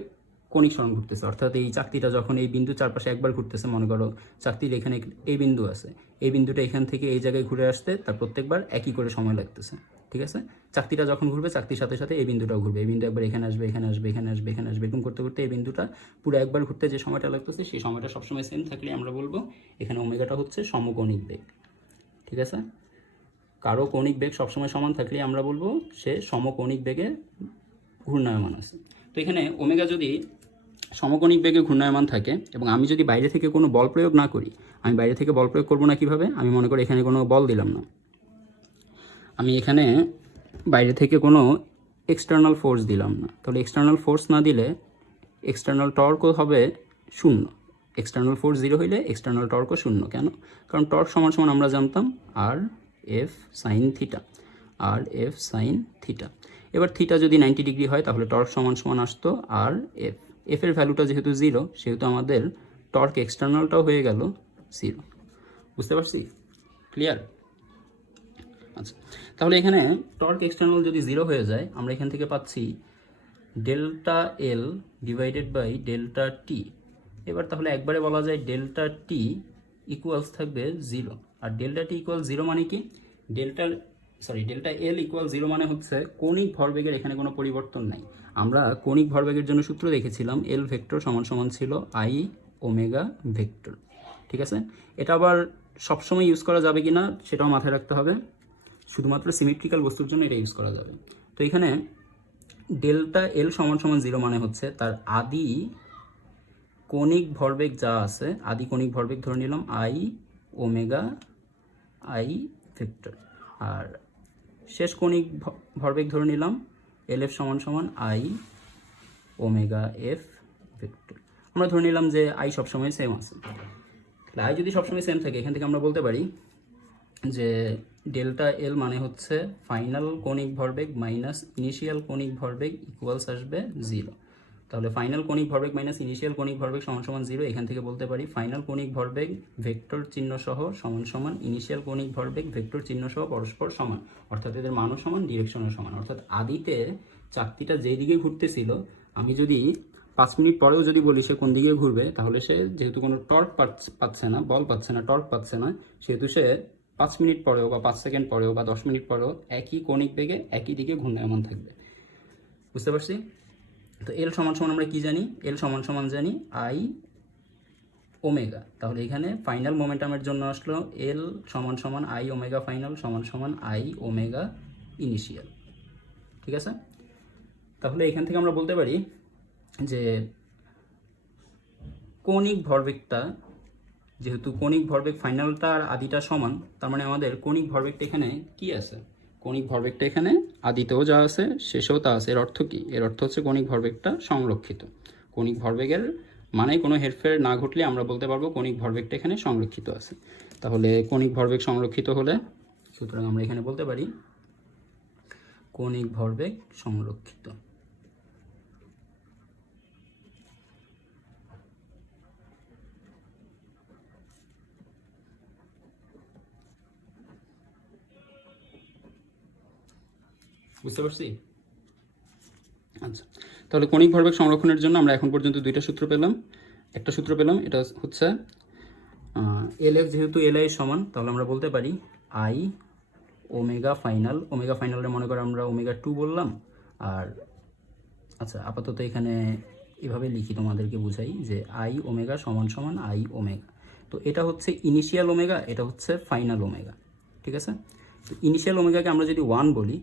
কণিক সরণ ঘুরতেছে। অর্থাৎ এই চাকতিটা যখন এই বিন্দু চারপাশে একবার ঘুরতেছে, মনে করো চাকতির এখানে এই বিন্দু আছে, এই বিন্দুটা এখান থেকে এই জায়গায় ঘুরে আসতে তার প্রত্যেকবার একই করে সময় লাগতেছে, ঠিক আছে? চাকতিটা যখন ঘুরবে চাকতির সাথে সাথে এই বিন্দুটাও ঘুরবে, এই বিন্দু একবার এখানে আসবে, এখানে আসবে, এখানে আসবে, এখানে আসবে, এরকম করতে করতে এই বিন্দুটা পুরো একবার ঘুরতে যে সময়টা লাগতেছে সেই সময়টা সবসময় সেম থাকলে আমরা বলবো এখানে ওমেগাটা হচ্ছে সমকৌণিক বেগ, ঠিক আছে? কারো কৌণিক বেগ সবসময় সমান থাকলে আমরা বলবো সে সমকৌণিক বেগে ঘূর্ণায়মান আছে। তো এখানে ওমেগা যদি সমকোণিক বেগে ঘূর্ণায়মান থাকে এবং আমি যদি বাইরে থেকে কোনো বল প্রয়োগ না করি, আমি বাইরে থেকে বল প্রয়োগ করবো না কিভাবে? আমি মনে করি এখানে কোনো বল দিলাম না, আমি এখানে বাইরে থেকে কোনো এক্সটার্নাল ফোর্স দিলাম না, তাহলে এক্সটার্নাল ফোর্স না দিলে এক্সটার্নাল টর্কও হবে শূন্য। এক্সটার্নাল ফোর্স 0 হইলে এক্সটার্নাল টর্কও শূন্য। কেন? কারণ টর্ক সমান সমান আমরা জানতাম আর এফ সাইন থিটা, আর এফ সাইন থিটা। এবার থিটা যদি 90 ডিগ্রি হয় তাহলে টর্ক সমান সমান আসতো আর এফ, এফের ভ্যালুটা যেহেতু 0 সেহেতু আমাদের টর্ক এক্সটার্নালটাও হয়ে গেল 0। বুঝতে পারছি? ক্লিয়ার? আচ্ছা, তাহলে এখানে টর্ক এক্সটার্নাল যদি 0 হয়ে যায় আমরা এখান থেকে পাচ্ছি delta L divided by delta T. এবার তাহলে একবারে বলা যায় ডেল্টা টি ইকুয়ালস থাকবে 0। আর ডেল্টা টি ইকুয়াল 0 মানে কি? ডেল্টা এল ইকুয়াল 0 মানে হচ্ছে কৌণিক ভরবেগের এখানে কোনো পরিবর্তন নাই। আমরা কৌণিক ভরবেগের জন্য সূত্র দেখেছিলাম এল ভেক্টর সমান সমান ছিল আই ওমেগা ভেক্টর, ঠিক আছে? এটা আবার সবসময় ইউজ করা যাবে কি না সেটাও মাথায় রাখতে হবে, শুধুমাত্র সিমেট্রিক্যাল বস্তুর জন্য এটা ইউজ করা যাবে। তো এখানে ডেল্টা এল সমান সমান 0 মানে হচ্ছে তার আদি কৌণিক ভরবেগ যা আছে, আদি কৌণিক ভরবেগ ধরে নিলাম আই ওমেগা আই ভেক্টর, আর শেষ কৌণিক ভরবেগ ধরে নিলাম এল এফ সমান সমান আই ওমেগা এফ ভেক্টর। আমরা ধরে নিলাম যে আই সবসময় সেম আছে। আই যদি সবসময় সেম থাকে এখান থেকে আমরা বলতে পারি যে ডেল্টা এল মানে হচ্ছে ফাইনাল কৌণিক ভরবেগ মাইনাস ইনিশিয়াল কৌণিক ভরবেগ ইকুয়ালস আসবে 0। তাহলে ফাইনাল কৌণিক ভরবেগ মাইনাস ইনিশিয়াল কৌণিক ভরবেগ সমান সমান 0। এখান থেকে বলতে পারি ফাইনাল কৌণিক ভরবেগ ভেক্টর চিহ্ন সহ সমান সমান ইনিশিয়াল কৌণিক ভরবেগ ভেক্টর চিহ্ন সহ পরস্পর সমান, অর্থাৎ এদের মানও সমান, ডিরেকশনও সমান। অর্থাৎ আদিতে চাকতিটা যেই দিকে ঘুরতেছিল আমি যদি 5 মিনিট পরেও যদি বলি সে কোন দিকে ঘুরবে তাহলে সে যেহেতু কোনো টর্ক পাচ্ছে না, বল পাচ্ছে না, টর্ক পাচ্ছে না, সেহেতু সে 5 মিনিট পরেও বা 5 সেকেন্ড পরেও বা 10 মিনিট পরেও একই কৌণিক বেগে একই দিকে ঘূর্ণায়মান থাকবে। বুঝতে পারছি? তো এল সমান সমান আমরা কি জানি? এল সমান সমান জানি আই ওমেগা। তাহলে এখানে ফাইনাল মোমেন্টামের জন্য আসলো এল সমান সমান আই ওমেগা ফাইনাল সমান সমান আই ওমেগা ইনিশিয়াল, ঠিক আছে? তাহলে এখান থেকে আমরা বলতে পারি যে কৌণিক ভরবেগটা, যেহেতু কৌণিক ভরবেগ ফাইনালটা আর আদিটা সমান, তার মানে আমাদের কৌণিক ভরবেগটা এখানে কি আছে? কৌণিক ভরবেগটা এখানে আদিতেও যা আছে শেষেও তা আছে। এর অর্থ কি? এর অর্থ হচ্ছে কৌণিক ভরবেগটা সংরক্ষিত। কৌণিক ভরবেগের মানে কোনো হেরফের না ঘটলে আমরা বলতে পারবো কৌণিক ভরবেগটা এখানে সংরক্ষিত আছে। তাহলে কৌণিক ভরবেগ সংরক্ষিত হলে সুতরাং আমরা এখানে বলতে পারি কৌণিক ভরবেগ সংরক্ষিত। বুঝতে পারছি? আচ্ছা, তাহলে কৌণিক ভরবেগ সংরক্ষণের জন্য আমরা এখন পর্যন্ত দুইটা সূত্র পেলাম। একটা সূত্র পেলাম, এটা হচ্ছে এল এফ যেহেতু এল আই সমান, তাহলে আমরা বলতে পারি আই ওমেগা ফাইনাল, ওমেগা ফাইনালের মনে করো আমরা ওমেগা 2 বললাম। আর আচ্ছা আপাতত এখানে এভাবে লিখি, তোমাদেরকে বুঝাই যে আই ওমেগা সমান সমান আই ওমেগা। তো এটা হচ্ছে ইনিশিয়াল ওমেগা, এটা হচ্ছে ফাইনাল ওমেগা, ঠিক আছে। তো ইনিশিয়াল ওমেগাকে আমরা যদি 1 বলি,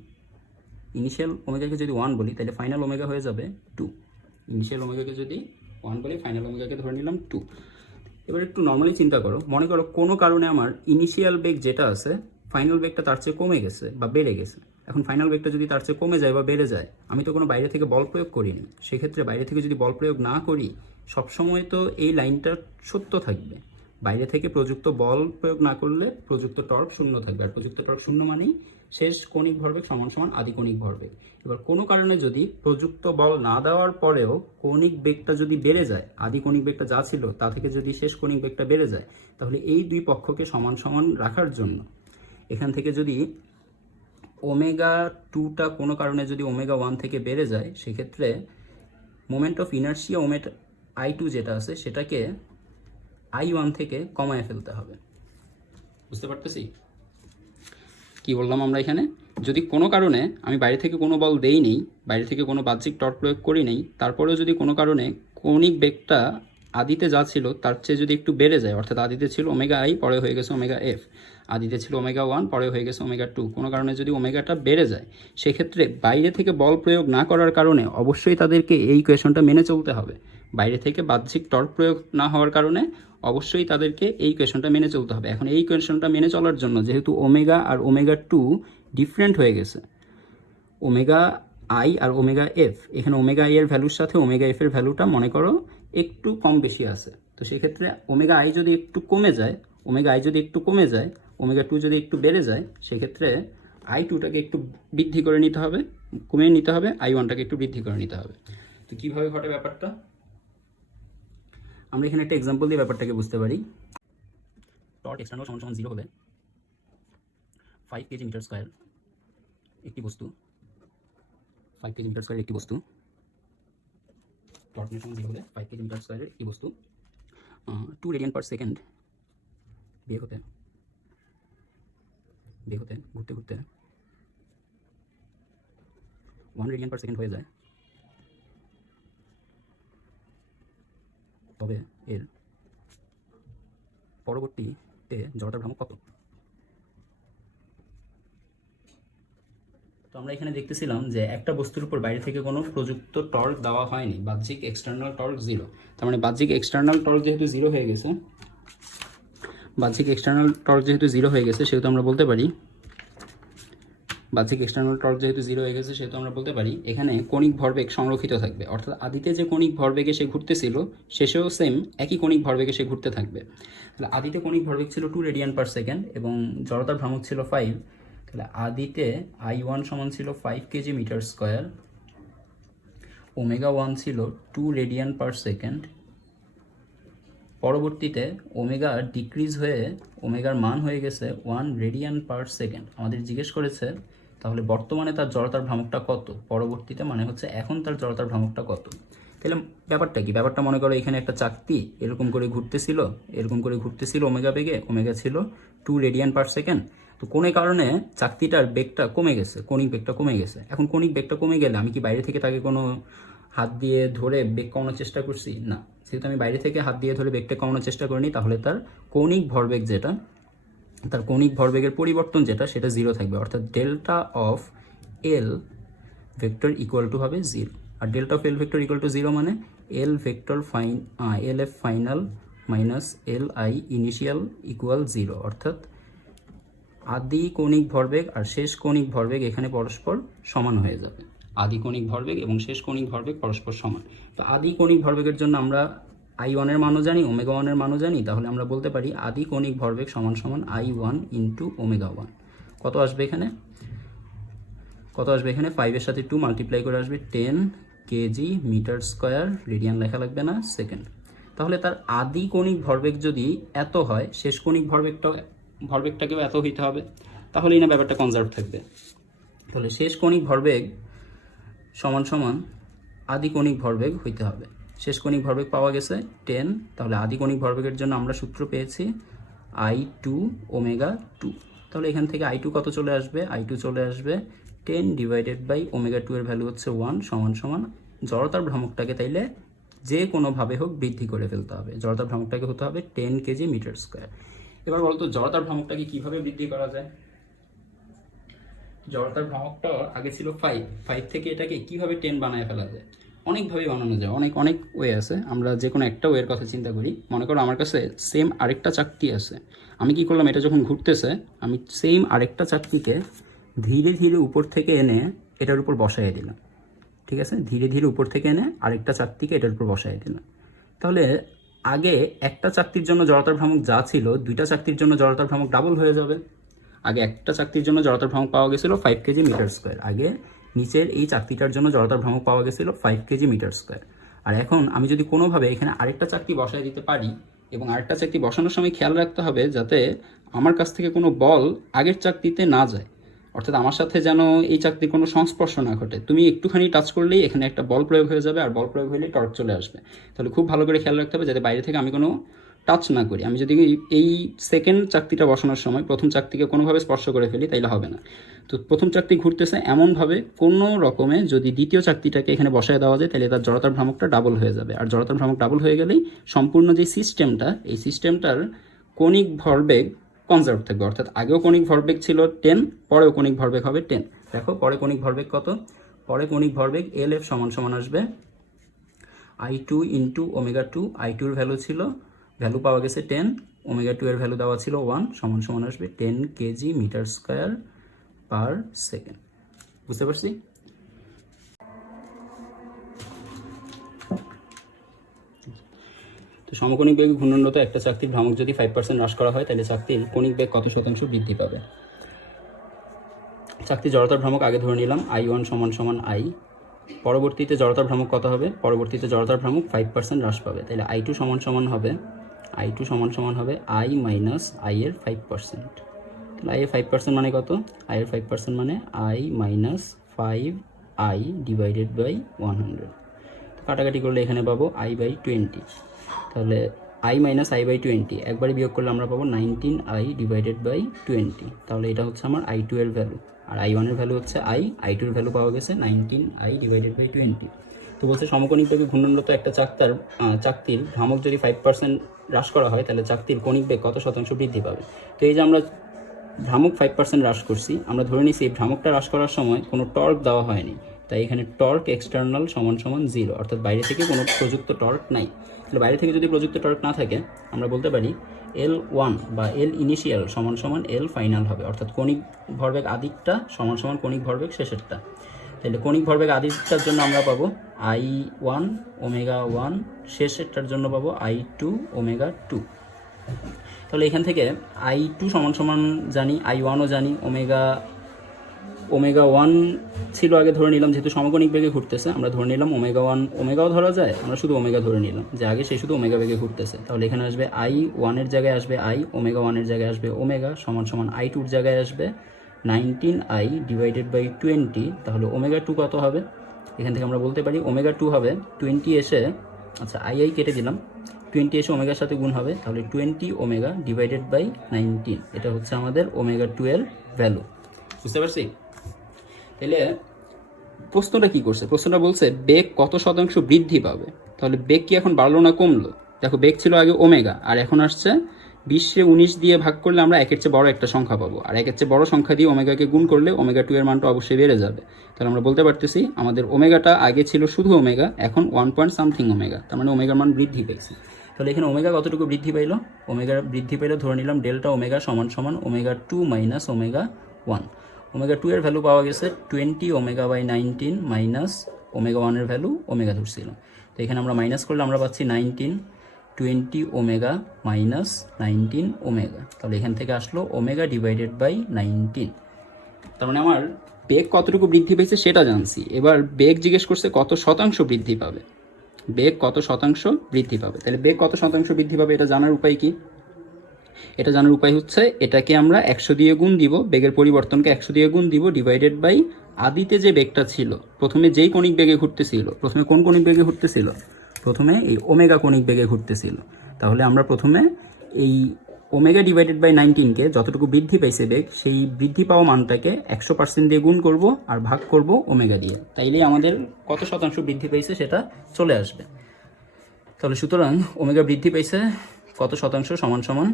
ইনিশিয়াল ওমেগাকে যদি 1 বলি, তাহলে ফাইনাল ওমেগা হয়ে যাবে 2। ইনিশিয়াল ওমেগাকে যদি 1 বলি, ফাইনাল ওমেগাকে ধরে নিলাম 2। এবার একটু নর্মালি চিন্তা করো, মনে করো কোনো কারণে আমার ইনিশিয়াল বেগ যেটা আছে, ফাইনাল বেগটা তার চেয়ে কমে গেছে বা বেড়ে গেছে। এখন ফাইনাল বেগটা যদি তার চেয়ে কমে যায় বা বেড়ে যায়, আমি তো কোনো বাইরে থেকে বল প্রয়োগ করিনি। সেক্ষেত্রে বাইরে থেকে যদি বল প্রয়োগ না করি, সবসময় তো এই লাইনটা সত্য থাকবে। বাইরে থেকে প্রযুক্ত বল প্রয়োগ না করলে প্রযুক্ত টর্ক শূন্য থাকবে, আর প্রযুক্ত টর্ক শূন্য মানেই শেষ কৌণিক ভরবেগ সমান সমান আদি কৌণিক ভরবেগ। এবার কোনো কারণে যদি প্রযুক্ত বল না দেওয়ার পরেও কৌণিক বেগটা যদি বেড়ে যায়, আদি কৌণিক বেগটা যা ছিল তা থেকে যদি শেষ কৌণিক বেগটা বেড়ে যায়, তাহলে এই দুই পক্ষকে সমান সমান রাখার জন্য এখান থেকে যদি ওমেগা 2টা কোনো কারণে যদি ওমেগা 1 থেকে বেড়ে যায়, সেক্ষেত্রে moment of inertia omega I2 যেটা আছে সেটাকে I1 থেকে কমায় ফেলতে হবে। বুঝতে পারতেছি কি বললাম আমরা এখানে? যদি কোনো কারণে আমি বাইরে থেকে কোনো বল দেই নেই, বাইরে থেকে কোনো বাহ্যিক টর্ক প্রয়োগ করি নেই, তারপরেও যদি কোনো কারণে কৌণিক বেগটা আদিতে যা ছিল তার চেয়ে যদি একটু বেড়ে যায়, অর্থাৎ আদিতে ছিল ওমেগা আই, পরে হয়ে গেছে ওমেগা এফ, আদিতে ছিল ওমেগা 1, পরে হয়ে গেছে ওমেগা 2, কোনো কারণে যদি ওমেগাটা বেড়ে যায়, সেক্ষেত্রে বাইরে থেকে বল প্রয়োগ না করার কারণে অবশ্যই তাদেরকে এই ইকুয়েশনটা মেনে চলতে হবে। বাইরে থেকে বাহ্যিক টর্ক প্রয়োগ না হওয়ার কারণে অবশ্যই তাদেরকে এই ইকুয়েশনটা মেনে চলতে হবে। এখন এই ইকুয়েশনটা মেনে চলার জন্য যেহেতু ওমেগা আর ওমেগা 2 ডিফারেন্ট হয়ে গেছে, ওমেগা আই আর ওমেগা এফ, এখানে ওমেগা আই এর ভ্যালুর সাথে ওমেগা এফ এর ভ্যালুটা মনে করো একটু কম বেশি আছে। তো সেক্ষেত্রে ওমেগা আই যদি একটু কমে যায়, ওমেগা আই যদি একটু কমে যায়, ওমেগা 2 যদি একটু বেড়ে যায়, সেক্ষেত্রে I2টাকে একটু বৃদ্ধি করে নিতে হবে, কমিয়ে নিতে হবে, I1টাকে একটু বৃদ্ধি করে নিতে হবে। তো কীভাবে ঘটে ব্যাপারটা? আমরা এখানে একটা এক্সাম্পল দিয়ে ব্যাপারটাকে বুঝতে পারি। টর্ক এক্সটার্নাল সমান সমান 0 হলে 5 কেজি মিটার স্কয়ার একটি বস্তু, 5 কেজি মিটার স্কয়ারের একটি বস্তু, টর্ক সমান 0 হলে 5 কেজি মিটার স্কয়ারের একটি বস্তু 2 রেডিয়ান পার সেকেন্ড বেগ হতে ঘুরতে ঘুরতে 1 রেডিয়ান পার সেকেন্ড হয়ে যায়, তবে এর পরবর্তীতে জড়তার ভ্রামক কত? তো আমরা এখানে দেখতেছিলাম যে একটা বস্তুর উপর বাইরে থেকে কোনো প্রযুক্ত টর্ক দেওয়া হয়নি, বাহ্যিক এক্সটার্নাল টর্ক 0। তার মানে বাহ্যিক এক্সটার্নাল টর্ক যেহেতু 0 হয়ে গেছে, বাহ্যিক এক্সটার্নাল টর্ক যেহেতু 0 হয়ে গেছে, সেহেতু আমরা বলতে পারি, বাহ্যিক এক্সটার্নাল টর্ক যেহেতু 0 হয়ে গেছে, সেহেতু আমরা বলতে পারি এখানে কৌণিক ভরবেগ সংরক্ষিত থাকবে। অর্থাৎ আদিতে যে কৌণিক ভরবেগে সে ঘুরতেছিল, শেষেও সেম একই কৌণিক ভরবেগে সে ঘুরতে থাকবে। তাহলে আদিতে কৌণিক ভরবেগ ছিল 2 রেডিয়ান পার সেকেন্ড এবং জড়তার ভ্রামক ছিল 5। তাহলে আদিতে I1 সমান ছিল 5 কেজি মিটার স্কয়ার, ওমেগা 1 ছিল 2 রেডিয়ান পার সেকেন্ড, পরবর্তীতে ওমেগা ডিক্রিজ হয়ে ওমেগার মান হয়ে গেছে 1 রেডিয়ান পার সেকেন্ড। আমাদের জিজ্ঞেস করেছে তাহলে বর্তমানে তার জড়তার ভ্রামকটা কত, পরবর্তীতে মানে হচ্ছে এখন তার জড়তার ভ্রামকটা কত। তাহলে ব্যাপারটা কি? ব্যাপারটা মনে করো এখানে একটা চাকতি এরকম করে ঘুরতেছিল ওমেগা বেগে, ওমেগা ছিল 2 রেডিয়ান পার সেকেন্ড। তো কোনো কারণে চাকতিটার বেগটা কমে গেছে, কৌণিক বেগটা কমে গেছে। এখন কৌণিক বেগটা কমে গেলে আমি কি বাইরে থেকে তাকে কোনো হাত দিয়ে ধরে বেগ কমানোর চেষ্টা করছি? না। যেহেতু আমি বাইরে থেকে হাত দিয়ে ধরে বেগটা কমানোর চেষ্টা করিনি, তাহলে তার কৌণিক ভরবেগ যেটা, তার কৌণিক ভরবেগের পরিবর্তন যেটা, সেটা 0 থাকবে। অর্থাৎ delta of L vector equal to হবে 0। আর delta of L vector equal to 0 মানে L vector L F final minus L I initial equal 0। অর্থাৎ আদি কৌণিক ভরবেগ আর শেষ কৌণিক ভরবেগ এখানে পরস্পর সমান হয়ে যাবে। আদি কৌণিক ভরবেগ এবং শেষ কৌণিক ভরবেগ পরস্পর সমান। তো আদি কৌণিক ভরবেগের জন্য আমরা I1 এর মানও জানি, ওমেগা 1 এর মানও জানি। তাহলে আমরা বলতে পারি আদি কৌণিক ভরবেগ সমান সমান I1 ইন্টু ওমেগা 1। কত আসবে এখানে? 5 এর সাথে 2 মাল্টিপ্লাই করে আসবে 10 কেজি মিটার স্কয়ার, রেডিয়ান লেখা লাগবে না, সেকেন্ড। তাহলে তার আদি কৌণিক ভরবেগ যদি এত হয়, শেষ কৌণিক ভরবেগটাকেও এত হইতে হবে, তাহলেই না ব্যাপারটা কনজার্ভ থাকবে। তাহলে শেষ কৌণিক ভরবেগ সমান সমান আদি কৌণিক ভরবেগ হইতে হবে। শেষ কণিক ভরবেগ পাওয়া গেছে 10, তাহলে আদি কণিক ভরবেগের জন্য আমরা সূত্র পেয়েছি I2 ওমেগা 2। তাহলে এখান থেকে I2 কত চলে আসবে? I2 চলে আসবে 10 ডিভাইডেড বাই ওমেগা 2 এর ভ্যালু হচ্ছে 1 সমান সমান জড়তার ভ্রামকটাকে তাইলে যে কোনোভাবে হোক বৃদ্ধি করে ফেলতে হবে। জড়তার ভ্রামকটাকে হতে হবে 10 কেজি মিটার স্কোয়ার। এবার বলতো জড়তার ভ্রামকটাকে কিভাবে বৃদ্ধি করা যায়? জড়তার ভ্রামকটা আগে ছিল 5 থেকে এটাকে কিভাবে 10 বানায় ফেলা যায়? অনেকভাবেই বানানো যায়, অনেক ওয়ে আছে। আমরা যে কোনো একটা ওয়ের কথা চিন্তা করি। মনে করো আমার কাছে সেম আরেকটা চাকতি আছে, আমি কি করলাম, এটা যখন ঘুরতেছে আমি সেম আরেকটা চাকতিকে ধীরে ধীরে উপর থেকে এনে এটার উপর বসাই দিলাম। ঠিক আছে, ধীরে ধীরে উপর থেকে এনে আরেকটা চাকতিকে এটার উপর বসাই দিলাম। তাহলে আগে একটা চাকতির জন্য জড়তার ভ্রামক যা ছিল, দুইটা চাকতির জন্য জড়তার ভ্রামক ডাবল হয়ে যাবে। আগে একটা চাকতির জন্য জড়তার ভ্রামক পাওয়া গেছিল 5 কেজি মিটার স্কোয়ার। আগে নিচের এই চাকতিটার জন্য জড়তার ভ্রামক পাওয়া গেছিল 5 কেজি মিটার স্কোয়ার। আর এখন আমি যদি কোনোভাবে এখানে আরেকটা চাকতি বসায় দিতে পারি, এবং আরেকটা চাকতি বসানোর সময় খেয়াল রাখতে হবে যাতে আমার কাছ থেকে কোনো বল আগের চাকতিতে না যায়, অর্থাৎ আমার সাথে যেন এই চাকতির কোনো সংস্পর্শ না ঘটে। তুমি একটুখানি টাচ করলেই এখানে একটা বল প্রয়োগ হয়ে যাবে, আর বল প্রয়োগ হলে টর্ক চলে আসবে। তাহলে খুব ভালো করে খেয়াল রাখতে হবে যাতে বাইরে থেকে আমি কোনো টাচ না করি। আমি যদি এই সেকেন্ড চাকতিটা বসানোর সময় প্রথম চাকতিকে কোনোভাবে স্পর্শ করে ফেলি তাইলে হবে না। তো প্রথম চাকতি ঘুরতেছে এমনভাবে কোনো রকমে যদি দ্বিতীয় চাকতিটাকে এখানে বসায় দেওয়া যায় তাহলে তার জড়তার ভ্রামকটা ডাবল হয়ে যাবে। আর জড়তার ভ্রামক ডাবল হয়ে গেলেই সম্পূর্ণ যে সিস্টেমটা, এই সিস্টেমটার কণিক ভরবেগ কনজার্ভ থাকবে। অর্থাৎ আগেও কণিক ভরবেগ ছিল 10, পরেও কণিক ভরবেগ হবে 10। দেখো পরে কণিক ভরবেগ কত? পরে কণিক ভরবেগ LF সমান সমান আসবে I2 ইন্টু ওমেগা 2। I2 এর ভ্যালু পাওয়া গেছে 10, ওমেগা 2 এর ভ্যালু দেওয়া ছিল 1, সমান সমান আসবে 10 KG metre square per second. বুঝতে পারছি? তো সমকোণিক বেগ ঘূর্ণনরত একটা চাকতির ভ্রামক যদি 5% হ্রাস করা হয় তাহলে চাকতির কণিক বেগ কত শতাংশ বৃদ্ধি পাবে? চাকতির জড়তার ভ্রামক আগে ধরে নিলাম I1 সমান সমান I। পরবর্তীতে জড়তার ভ্রামক কত হবে? পরবর্তীতে জড়তার ভ্রামক 5% হ্রাস পাবে। তাহলে I2 সমান সমান হবে I মাইনাস I এর 5%। তাহলে I এর 5% মানে কত? I এর 5% মানে I minus 5I divided by 100। কাটাকাটি করলে এখানে পাবো I/20। তাহলে I মাইনাস I/20 একবারে বিয়োগ করলে আমরা পাবো 19I ডিভাইডেড বাই 20। তাহলে এটা হচ্ছে আমার I2 এর ভ্যালু, আর I1 এর ভ্যালু হচ্ছে I2 এর ভ্যালু পাওয়া গেছে 19I ডিভাইডেড বাই 20। তো বলছে সমকোণিক বেগে ঘূর্ণনরত একটা চাকতির ভ্রামক যদি 5% হ্রাস করা হয় তাহলে চাকতির কণিক বেগ কত শতাংশ বৃদ্ধি পাবে? তো এই যে আমরা ভ্রামক 5% হ্রাস করছি, আমরা ধরে নিচ্ছি এই ভ্রামকটা হ্রাস করার সময় কোনো টর্ক দেওয়া হয়নি, তাই এখানে টর্ক এক্সটার্নাল সমান সমান 0, অর্থাৎ বাইরে থেকে কোনো প্রযুক্ত টর্ক নাই। তাহলে বাইরে থেকে যদি প্রযুক্ত টর্ক না থাকে আমরা বলতে পারি L1 বা L ইনিশিয়াল সমান সমান L ফাইনাল হবে, অর্থাৎ কণিক ভরবেগ আদিরটা সমান সমান কণিক ভরবেগ শেষেরটা। তাহলে কণিক ভরবেগ আদিরটার জন্য আমরা পাবো I1 ওমেগা 1, শেষেরটার জন্য পাবো I2 ওমেগা 2। তাহলে এখান থেকে I2 সমান সমান জানি, I1ও জানি, ওমেগা 1 ছিল আগে ধরে নিলাম, যেহেতু সমকোণিক বেগে ঘুরতেছে আমরা ধরে নিলাম ওমেগা 1, ওমেগাও ধরা যায়, আমরা শুধু ওমেগা ধরে নিলাম যে আগে সে শুধু ওমেগা বেগে ঘুরতেছে। তাহলে এখানে আসবে I1 এর জায়গায় আসবে I, ওমেগা 1 এর জায়গায় আসবে ওমেগা, সমান সমান I2 এর জায়গায় আসবে 19I ডিভাইডেড বাই 20। তাহলে ওমেগা 2 কত হবে? এখান থেকে আমরা বলতে পারি ওমেগা 2 হবে 20 এসে, আচ্ছা I কেটে দিলাম, 20 এসে ওমেগার সাথে গুণ হবে, তাহলে 20 ওমেগা ডিভাইডেড বাই 19। এটা হচ্ছে আমাদের ওমেগা 2 এর ভ্যালু। বুঝতে পারছি? তাহলে প্রশ্নটা কি করছে? প্রশ্নটা বলছে বেগ কত শতাংশ বৃদ্ধি পাবে। তাহলে বেগ কি এখন বাড়লো না কমলো? দেখো বেগ ছিল আগে ওমেগা, আর এখন আসছে 20/19 দিয়ে ভাগ করলে আমরা একের চেয়ে বড় একটা সংখ্যা পাবো, আর একের চেয়ে বড় সংখ্যা দিয়ে ওমেগাকে গুণ করলে ওমেগা 2 এর মানটা অবশ্যই বেড়ে যাবে। তাহলে আমরা বলতে পারতেছি আমাদের ওমেগাটা আগে ছিল শুধু ওমেগা, এখন 1.something ওমেগা, তার মানে ওমেগার মান বৃদ্ধি পেয়েছে। তাহলে এখানে ওমেগা কতটুকু বৃদ্ধি পাইলো? ওমেগা বৃদ্ধি পাইলো ধরে নিলাম ডেল্টা ওমেগা সমান সমান ওমেগা 2 মাইনাস ওমেগা 1। ওমেগা 2 এর ভ্যালু পাওয়া গেছে 20 ওমেগা বাই 19 মাইনাস ওমেগা 1 এর ভ্যালু ওমেগা ধরছিলাম। তো এখানে আমরা মাইনাস করলে আমরা পাচ্ছি 20 ওমেগা মাইনাস 19 ওমেগা। তাহলে এখান থেকে আসলো ওমেগা ডিভাইডেড বাই 19। তার মানে আমার বেগ কতটুকু বৃদ্ধি পেয়েছে সেটা জানছি। এবার বেগ জিজ্ঞেস করছে কত শতাংশ বৃদ্ধি পাবে, বেগ কত শতাংশ বৃদ্ধি পাবে। তাহলে বেগ কত শতাংশ বৃদ্ধি পাবে এটা জানার উপায় কি? এটা জানার উপায় হচ্ছে এটাকে আমরা 100 দিয়ে গুণ দিব, বেগের পরিবর্তনকে 100 দিয়ে গুণ দিব ডিভাইডেড বাই আদিতে যে বেগটা ছিল, প্রথমে যেই কণিক বেগে ঘুরতেছিল, প্রথমে কোন কণিক বেগে ঘুরতেছিল? প্রথমে এই ওমেগা কণিক বেগে ঘুরতেছিল। তাহলে আমরা প্রথমে এই ওমেগা ডিভাইডেড বাই 19কে যতটুকু বৃদ্ধি পাইছে বেগ, সেই বৃদ্ধি পাওয়া মানটাকে 100% দিয়ে গুণ করব আর ভাগ করব ওমেগা দিয়ে, তাইলেই আমাদের কত শতাংশ বৃদ্ধি পাইছে সেটা চলে আসবে। তাহলে সুতরাং ওমেগা বৃদ্ধি পাইছে কত শতাংশ সমান সমান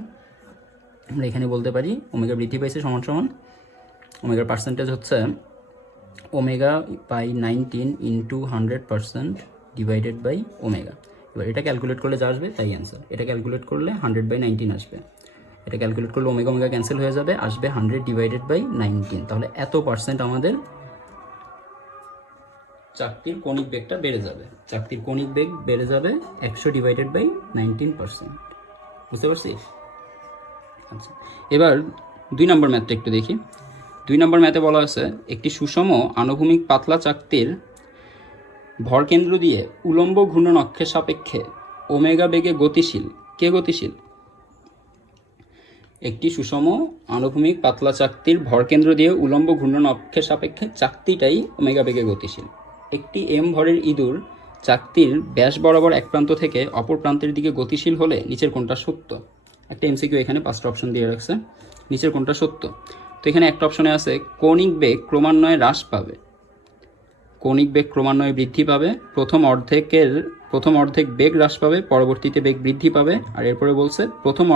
আমরা এখানে বলতে পারি ওমেগা বৃদ্ধি পাইছে সমান সমান ওমেগার পার্সেন্টেজ হচ্ছে omega by 19 into 100% divided by omega. এবার এটা ক্যালকুলেট করলে যা আসবে তাই অ্যান্সার। এটা ক্যালকুলেট করলে 100/19 আসবে। এটা ক্যালকুলেট করলে ওমেগা ওমেগা ক্যান্সেল হয়ে যাবে, আসবে 100 ডিভাইডেড বাই 19। তাহলে এত পার্সেন্ট আমাদের চাকতির কণিক বেগটা বেড়ে যাবে। চাকতির কণিক বেগ বেড়ে যাবে 100 ডিভাইডেড বাই 19%। বুঝতে পারছিস? আচ্ছা, এবার 2 নম্বর ম্যাথটা একটু দেখি। 2 নম্বর ম্যাথে বলা আছে একটি সুষম আনুভূমিক পাতলা চাকতির ভরকেন্দ্র দিয়ে উলম্ব ঘূর্ণন অক্ষের সাপেক্ষে ওমেগা বেগে গতিশীল। কে গতিশীল? একটি সুষম আনুভূমিক পাতলা চাকতির ভরকেন্দ্র দিয়ে উলম্ব ঘূর্ণন অক্ষের সাপেক্ষে চাকতিটাই ওমেগা বেগে গতিশীল। একটি এম ভরের ইঁদুর চাকতির ব্যাস বরাবর এক প্রান্ত থেকে অপর প্রান্তের দিকে গতিশীল হলে নিচের কোনটা সত্য? একটা এমসিকিউ এখানে 5টা অপশন দিয়ে রাখছে, নিচের কোনটা সত্য। তো এখানে একটা অপশনে আছে কৌণিক বেগ ক্রমান্বয়ে হ্রাস পাবে, কৌণিক বেগ ক্রমান্বয়ে বৃদ্ধি পাবে, প্রথম অর্ধেক বেগ হ্রাস পাবে, পরবর্তীতে বেগ বৃদ্ধি পাবে, আর এরপরে বলছে প্রথম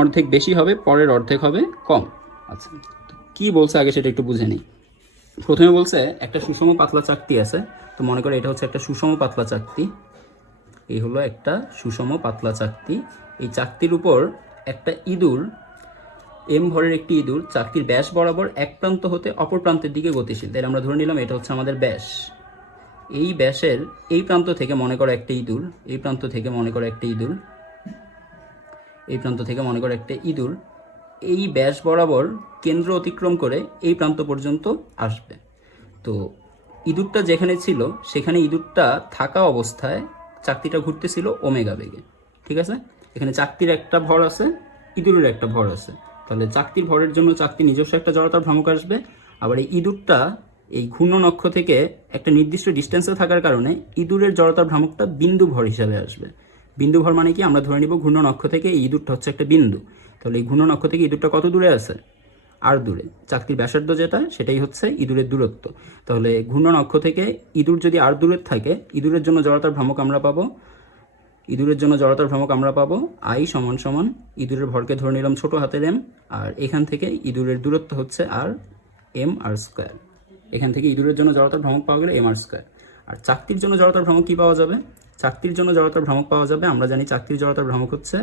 অর্ধেক বেশি হবে, পরের অর্ধেক হবে কম। আচ্ছা, কি বলছে আগে সেটা একটু বুঝে নিই। প্রথমে বলছে একটা সুষম পাতলা চাকতি আছে, তো মনে করে এটা হচ্ছে একটা সুষম পাতলা চাকতি। এই হলো একটা সুষম পাতলা চাকতি। এই চাকতির উপর একটা ইঁদুর, এম ভরের একটি ইঁদুর চাকতির ব্যাস বরাবর এক প্রান্ত হতে অপর প্রান্তের দিকে গতিশীল। তাহলে আমরা ধরে নিলাম এটা হচ্ছে আমাদের ব্যাস। এই ব্যাসের এই প্রান্ত থেকে মনে করো একটা ইঁদুর, এই প্রান্ত থেকে মনে করো একটা ইঁদুর, এই প্রান্ত থেকে মনে করো একটা ইঁদুর এই ব্যাস বরাবর কেন্দ্র অতিক্রম করে এই প্রান্ত পর্যন্ত আসবে। তো ইঁদুরটা যেখানে ছিল সেখানে ইঁদুরটা থাকা অবস্থায় চাকতিটা ঘুরতেছিল ওমেগা বেগে। ঠিক আছে, এখানে চাকতির একটা ভর আছে, ইঁদুরের একটা ভর আছে। তাহলে চাকতির ভরের জন্য চাকতির নিজস্ব একটা জড়তার ভ্রামক আসবে। আবার এই ইঁদুরটা এই ঘূর্ণন অক্ষ থেকে একটা নির্দিষ্ট ডিস্টেন্সে থাকার কারণে ইঁদুরের জড়তার ভ্রামকটা বিন্দু ভর হিসাবে আসবে। বিন্দু ভর মানে কি? আমরা ধরে নিব ঘূর্ণন অক্ষ থেকে এই ইঁদুরটা হচ্ছে একটা বিন্দু। তাহলে এই ঘূর্ণন অক্ষ থেকে ইঁদুরটা কত দূরে আছে? আর দূরে। চাকতির ব্যাসার্ধ যেটা সেটাই হচ্ছে ইঁদুরের দূরত্ব। তাহলে ঘূর্ণন অক্ষ থেকে ইঁদুর যদি আর দূরে থাকে, ইঁদুরের জন্য জড়তার ভ্রামক আমরা পাবো আই সমান সমান ইঁদুরের ভরকে ধরে নিলাম ছোট হাতের এম, আর এখান থেকে ইঁদুরের দূরত্ব হচ্ছে আর এম আর স্কোয়ার। এখান থেকে ইঁদুরের জন্য জড়তার ভ্রামক পাওয়া গেলে এম আর স্কোয়ার। আর চাকতির জন্য জড়তার ভ্রামক কি পাওয়া যাবে? চাকতির জন্য জড়তার ভ্রামক পাওয়া যাবে, আমরা জানি চাকতির জড়তার ভ্রামক হচ্ছে,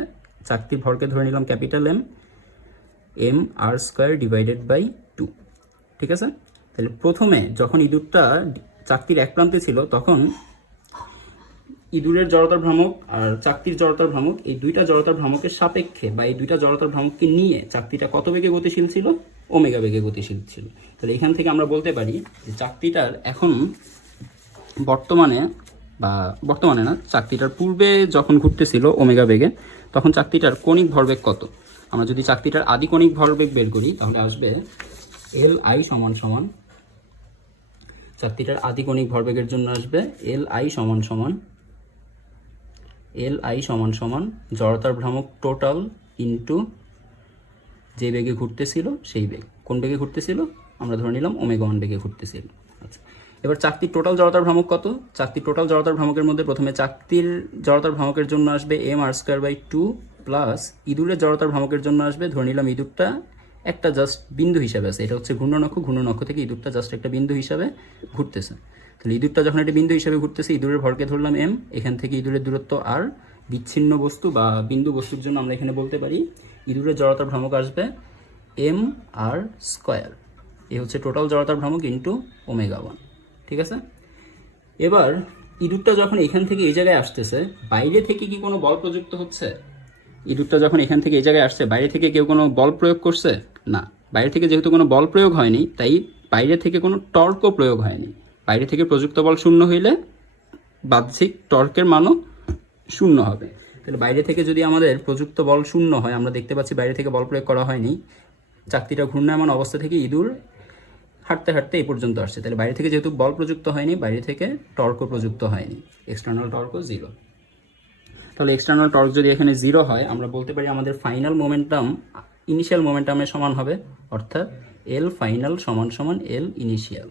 চাকতির ভরকে ধরে নিলাম capital M, M R square divided by 2। ঠিক আছে, তাহলে প্রথমে যখন ইঁদুরটা চাকতির এক প্রান্তে ছিল তখন ইঁদুরের জড়তার ভ্রামক আর চাকতির জড়তার ভ্রামক, এই দুইটা জড়তার ভ্রামকের সাপেক্ষে বা এই দুইটা জড়তার ভ্রামককে নিয়ে চাকতিটা কত বেগে গতিশীল ছিল? ওমেগা বেগে গতিশীল ছিল। তাহলে এখান থেকে আমরা বলতে পারি যে চাকতিটার এখন বর্তমানে না, চাকতিটার পূর্বে যখন ঘুরতেছিল ওমেগা বেগে তখন চাকতিটার কণিক ভরবেগ কত? আমরা যদি চাকতিটার আদি কণিক ভরবেগ বের করি তাহলে আসবে এল আই সমান সমান, চাকতিটার আদি কণিক ভরবেগের জন্য আসবে এল আই সমান সমান জড়তার ভ্রামক টোটাল ইন্টু যে বেগে ঘুরতেছিল সেই বেগ। কোন বেগে ঘুরতেছিল? আমরা ধরে নিলাম ওমেগা 1 বেগে ঘুরতেছিল। আচ্ছা, এবার চাকতির টোটাল জড়তার ভ্রামক কত? চাকতির টোটাল জড়তার ভ্রামকের মধ্যে প্রথমে চাকতির জড়তার ভ্রামকের জন্য আসবে M R square by 2 plus ইঁদুরের জড়তার ভ্রামকের জন্য আসবে, ধরে নিলাম ইঁদুরটা একটা জাস্ট বিন্দু হিসাবে আছে, এটা হচ্ছে ঘূর্ণন অক্ষ থেকে ইঁদুরটা জাস্ট একটা বিন্দু হিসাবে ঘুরতেছে। তাহলে ইঁদুরটা যখন একটা বিন্দু হিসাবে ঘুরতেছে, ইঁদুরের ভরকে ধরলাম এম, এখান থেকে ইঁদুরের দূরত্ব আর, বিচ্ছিন্ন বস্তু বা বিন্দু বস্তুর জন্য আমরা এখানে বলতে পারি ইঁদুরের জড়তার ভ্রামক আসবে এম আর স্কোয়ার। এই হচ্ছে টোটাল জড়তার ভ্রামক ইন্টু ওমেগা 1। ঠিক আছে, এবার ইঁদুরটা যখন এখান থেকে এই জায়গায় আসতেছে, বাইরে থেকে কি কোনো বল প্রযুক্ত হচ্ছে? ইঁদুরটা যখন এখান থেকে এই জায়গায় আসছে, বাইরে থেকে কেউ কোনো বল প্রয়োগ করছে? না, বাইরে থেকে যেহেতু কোনো বল প্রয়োগ হয়নি তাই বাইরে থেকে কোনো টর্কও প্রয়োগ হয়নি। বাইরে থেকে প্রযুক্ত বল শূন্য হইলে বাহ্যিক টর্কের মানও শূন্য হবে। তাহলে বাইরে থেকে যদি আমাদের প্রযুক্ত বল শূন্য হয়, আমরা দেখতে পাচ্ছি বাইরে থেকে বল প্রয়োগ করা হয়নি, চাকতিটা ঘূর্ণায়মান অবস্থা থেকে ইঁদুর হাঁটতে হাঁটতে এই পর্যন্ত আসছে। তাহলে বাইরে থেকে যেহেতু বল প্রযুক্ত হয়নি, বাইরে থেকে টর্কও প্রযুক্ত হয়নি, এক্সটার্নাল টর্কও 0। তাহলে এক্সটার্নাল টর্ক যদি এখানে 0 হয়, আমরা বলতে পারি আমাদের ফাইনাল মোমেন্টাম ইনিশিয়াল মোমেন্টামের সমান হবে, অর্থাৎ এল ফাইনাল সমান সমান L initial.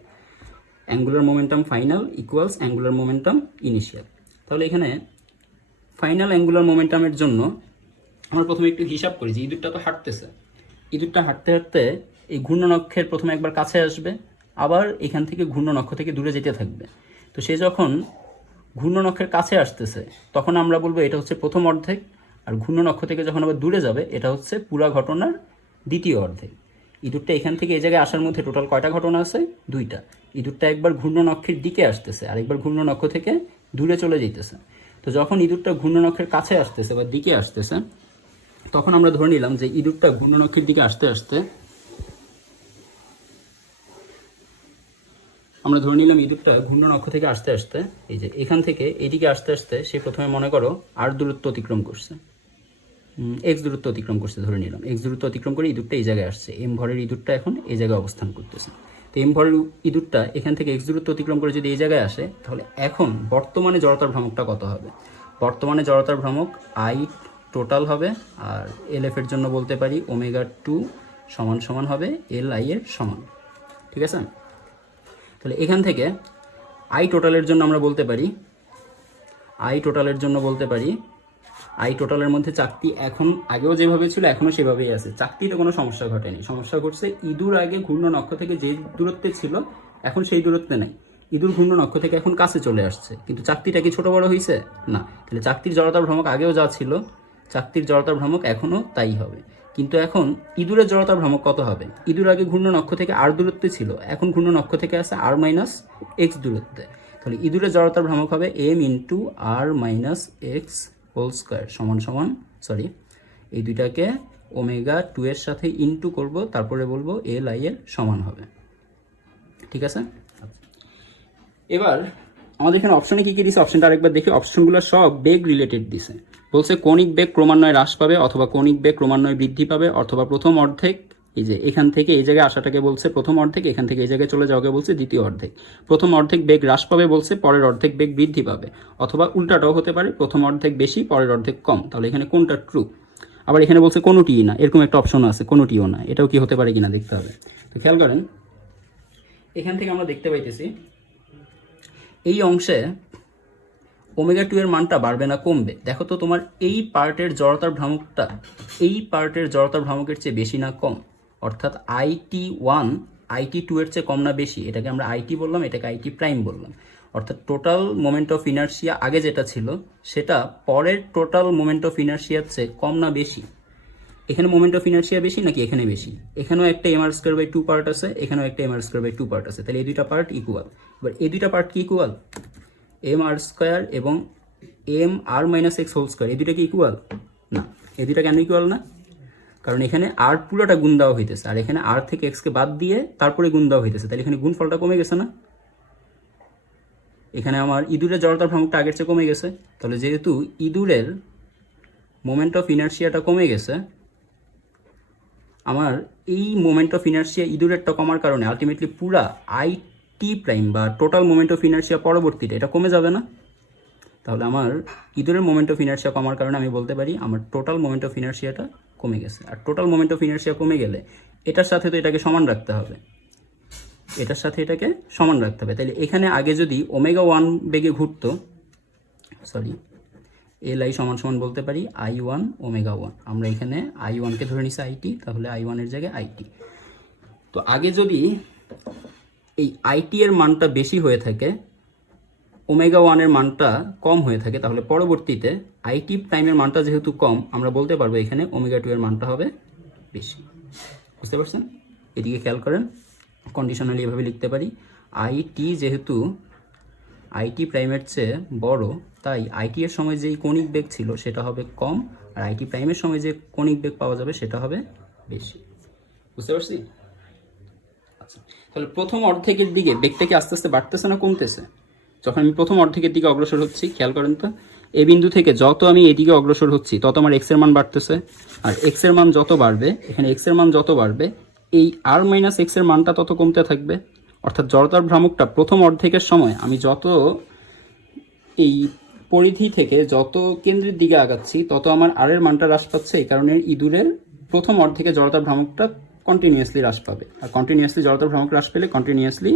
Angular momentum final equals angular momentum initial. তাহলে এখানে ফাইনাল অ্যাঙ্গুলার মোমেন্টামের জন্য আমরা প্রথমে একটু হিসাব করি যে ইঁদুরটা তো হাঁটতেছে, ইঁদুরটা হাঁটতে হাঁটতে এই ঘূর্ণনক্ষের প্রথমে একবার কাছে আসবে, আবার এখান থেকে ঘূর্ণনক্ষ থেকে দূরে যেতে থাকবে। তো সে যখন ঘূর্ণনক্ষের কাছে আসতেছে তখন আমরা বলবো এটা হচ্ছে প্রথম অর্ধেক, আর ঘূর্ণনক্ষ থেকে যখন আবার দূরে যাবে এটা হচ্ছে পুরা ঘটনার দ্বিতীয় অর্ধেক। ইঁদুরটা এখান থেকে এই জায়গায় আসার মধ্যে টোটাল কয়টা ঘটনা আছে? 2টা। ইঁদুরটা একবার ঘূর্ণনক্ষের দিকে আসতেছে আর একবার ঘূর্ণনক্ষ থেকে দূরে চলে যেতেছে। তো যখন ইঁদুরটা ঘূর্ণনক্ষের কাছে আসতেছে বা দিকে আসতেছে, তখন আমরা ধরে নিলাম যে ইঁদুরটা ঘূর্ণনক্ষের দিকে আসতে আসতে আমরা ধরে নিলাম ইঁদুরটা ঘূর্ণনক্ষ থেকে আসতে আসতে এই যে এখান থেকে এইদিকে আসতে আসতে সে প্রথমে মনে করো আর দূরত্ব অতিক্রম করছে, এক্স দূরত্ব অতিক্রম করছে ধরে নিলাম। এক্স দূরত্ব অতিক্রম করে ইঁদুরটা এই জায়গায় আসছে, এম ভরের ইঁদুরটা এখন এই জায়গায় অবস্থান করতেছে। তো এম ভরের ইঁদুরটা এখান থেকে এক্স দূরত্ব অতিক্রম করে যদি এই জায়গায় আসে, তাহলে এখন বর্তমানে জড়তার ভ্রামকটা কত হবে? বর্তমানে জড়তার ভ্রামক আই টোটাল হবে, আর এল এফ এর জন্য বলতে পারি ওমেগা 2 সমান সমান হবে এল আই এর সমান। ঠিক আছে? তাহলে এখান থেকে আই টোটালের জন্য আমরা বলতে পারি, আই টোটালের মধ্যে চাকতি এখন আগেও যেভাবে ছিল এখনও সেভাবেই আছে, চাকতিতে কোনো সমস্যা ঘটেনি। সমস্যা ঘটছে ইঁদুর আগে ঘূর্ণনক্ষ থেকে যে দূরত্বে ছিল এখন সেই দূরত্বে নাই, ইঁদুর ঘূর্ণনক্ষ থেকে এখন কাছে চলে আসছে, কিন্তু চাকতিটা কি ছোট বড় হয়েছে? না। তাহলে চাকতির জড়তার ভ্রামক আগেও যা ছিল চাকতির জড়তার ভ্রামক এখনও তাই হবে। কিন্তু এখন ইঁদুরের জড়তার ভ্রামক কত হবে? ইঁদুর আগে ঘূর্ণনক্ষ থেকে আর দূরত্বে ছিল, এখন ঘূর্ণনক্ষ থেকে আছে আর মাইনাস এক্স দূরত্বে। তাহলে ইঁদুরের জড়তার ভ্রামক হবে এম ইন্টু আর মাইনাস এক্স হোল স্কোয়ার সমান সমান, সরি এই দুইটাকে ওমেগা 2 এর সাথে ইন্টু করব, তারপরে বলবো এল আই এর সমান হবে। ঠিক আছে? এবার আমাদের এখানে অপশনে কী কী দিছে অপশনটা আরেকবার দেখি। অপশনগুলো সব বেগ রিলেটেড দিছে। বলছে কৌণিক বেগ ক্রমান্বয়ে হ্রাস পাবে, অথবা কৌণিক বেগ ক্রমান্বয়ে বৃদ্ধি পাবে, অথবা প্রথম অর্ধেক এই যে এখান থেকে এই জায়গায় আসাটাকে বলছে প্রথম অর্ধেক, এখান থেকে এই জায়গায় চলে যাওয়াকে বলছে দ্বিতীয় অর্ধেক। প্রথম অর্ধেক বেগ হ্রাস পাবে বলছে, পরের অর্ধেক বেগ বৃদ্ধি পাবে, অথবা উল্টাটাও হতে পারে, প্রথম অর্ধেক বেশি পরের অর্ধেক কম। তাহলে এখানে কোনটা ট্রু? আবার এখানে বলছে কোনোটিই না, এরকম একটা অপশন আছে কোনোটিও না, এটাও কি হতে পারে কিনা দেখতে হবে। তো খেয়াল করেন এখান থেকে আমরা দেখতে পাইতেছি এই অংশে ওমেগা 2 এর মানটা বাড়বে না কমবে? দেখো তো তোমার এই পার্টের জড়তার ভ্রামকটা এই পার্টের জড়তার ভ্রামকের চেয়ে বেশি না কম? অর্থাৎ IT1 IT2 এর চেয়ে কম না বেশি? এটাকে আমরা আইটি বললাম, এটাকে আইটি প্রাইম বললাম। অর্থাৎ টোটাল মোমেন্ট অফ ইনার্শিয়া আগে যেটা ছিল সেটা পরের টোটাল মোমেন্ট অফ ইনার্শিয়ার চেয়ে কম না বেশি? এখানে মোমেন্ট অফ ইনার্শিয়া বেশি নাকি এখানে বেশি? এখানেও একটা mr²/2 পার্ট আছে, এখানেও একটা mr²/2 পার্ট আছে, তাহলে এই দুইটা পার্ট ইকুয়াল। এবার এই দুইটা পার্ট কি ইকুয়াল? mr² এবং mr minus X whole square, এই দুইটা কি ইকুয়াল? না। এই দুইটা কেন ইকুয়াল না? কারণ এখানে আর পুরোটা গুণ দেওয়া হইতেছে, আর এখানে আর থেকে এক্সকে বাদ দিয়ে তারপরে গুণ দেওয়া হইতেছে, তাহলে এখানে গুণফলটা কমে গেছে না? এখানে আমার ইঁদুরের জড়তার ভ্রামকটা আগের চেয়ে কমে গেছে, তাহলে যেহেতু ইঁদুরের মোমেন্ট অফ ইনার্শিয়াটা কমে গেছে, আমার এই মোমেন্ট অফ ইনার্শিয়া ইঁদুরেরটা কমার কারণে আলটিমেটলি পুরা আইটি প্রাইম বা টোটাল মোমেন্ট অফ ইনার্শিয়া পরবর্তীতে এটা কমে যাবে না? তাহলে আমার ইঁদুরের মোমেন্ট অফ ইনার্শিয়া কমার কারণে আমি বলতে পারি আমার টোটাল মোমেন্ট অফ ইনার্শিয়াটা কমে গেছে। আর টোটাল মোমেন্ট অফ ইনার্শিয়া কমে গেলে এটার সাথে তো এটাকে সমান রাখতে হবে, এটার সাথে এটাকে সমান রাখতে হবে। তাহলে এখানে আগে যদি ওমেগা 1 বেগে ঘুরতো, সরি এল আই সমান সমান বলতে পারি I1 ওমেগা 1, আমরা এখানে I1কে ধরে নিছি আইটি, তাহলে I1 এর জায়গায় আইটি। তো আগে যদি এই আইটি এর মানটা বেশি হয়ে থাকে, ওমেগা 1 এর মানটা কম হয়ে থাকে, তাহলে পরবর্তীতে আইটি প্রাইমের মানটা যেহেতু কম, আমরা বলতে পারবো এখানে ওমেগা 2 এর মানটা হবে বেশি। বুঝতে পারছেন? এদিকে খেয়াল করেন, কন্ডিশনালি এভাবে লিখতে পারি আইটি যেহেতু আইটি প্রাইমের চেয়ে বড়, তাই আইটি এর সময় যেই কৌণিক বেগ ছিল সেটা হবে কম, আর আইটি প্রাইমের সময় যে কৌণিক বেগ পাওয়া যাবে সেটা হবে বেশি। বুঝতে পারছি? আচ্ছা, তাহলে প্রথম অর্ধেকের দিকে বেগটা কি আস্তে আস্তে বাড়তেছে না কমতেছে? যখন আমি প্রথম অর্ধেকের দিকে অগ্রসর হচ্ছি, খেয়াল করেন তো এই বিন্দু থেকে যত আমি এদিকে অগ্রসর হচ্ছি তত আমার এক্স এর মান বাড়তেছে, আর এক্স এর মান যত বাড়বে, এখানে এক্স এর মান যত বাড়বে এই আর মাইনাস এক্স এর মানটা তত কমতে থাকবে। অর্থাৎ জড়তার ভ্রামকটা প্রথম অর্ধেকের সময় আমি যত এই পরিধি থেকে যত কেন্দ্রের দিকে আগাচ্ছি তত আমার আর এর মানটা হ্রাস পাচ্ছে। এই কারণে ইঁদুরের প্রথম অর্ধেকে জড়তার ভ্রামকটা কন্টিনিউয়াসলি হ্রাস পাবে, আর কন্টিনিউয়াসলি জড়তার ভ্রামক হ্রাস পেলে কন্টিনিউয়াসলি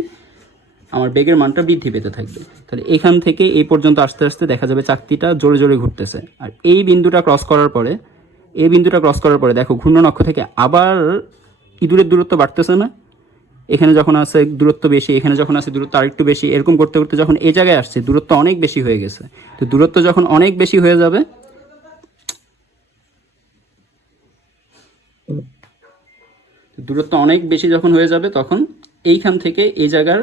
আমার বেগের মানটা বৃদ্ধি পেতে থাকবে। তাহলে এখান থেকে এই পর্যন্ত আস্তে আস্তে দেখা যাবে চাকতিটা জোরে জোরে ঘুরতেছে। আর এই বিন্দুটা ক্রস করার পরে দেখো ঘূর্ণন অক্ষ থেকে আবার ইঁদুরের দূরত্ব বাড়তেছে না? এখানে যখন আছে দূরত্ব বেশি, এখানে যখন আছে দূরত্ব আরেকটু বেশি, এরকম করতে করতে যখন এই জায়গায় আসছে দূরত্ব অনেক বেশি হয়ে গেছে। তো দূরত্ব যখন অনেক বেশি হয়ে যাবে, যখন হয়ে যাবে তখন এইখান থেকে এই জায়গার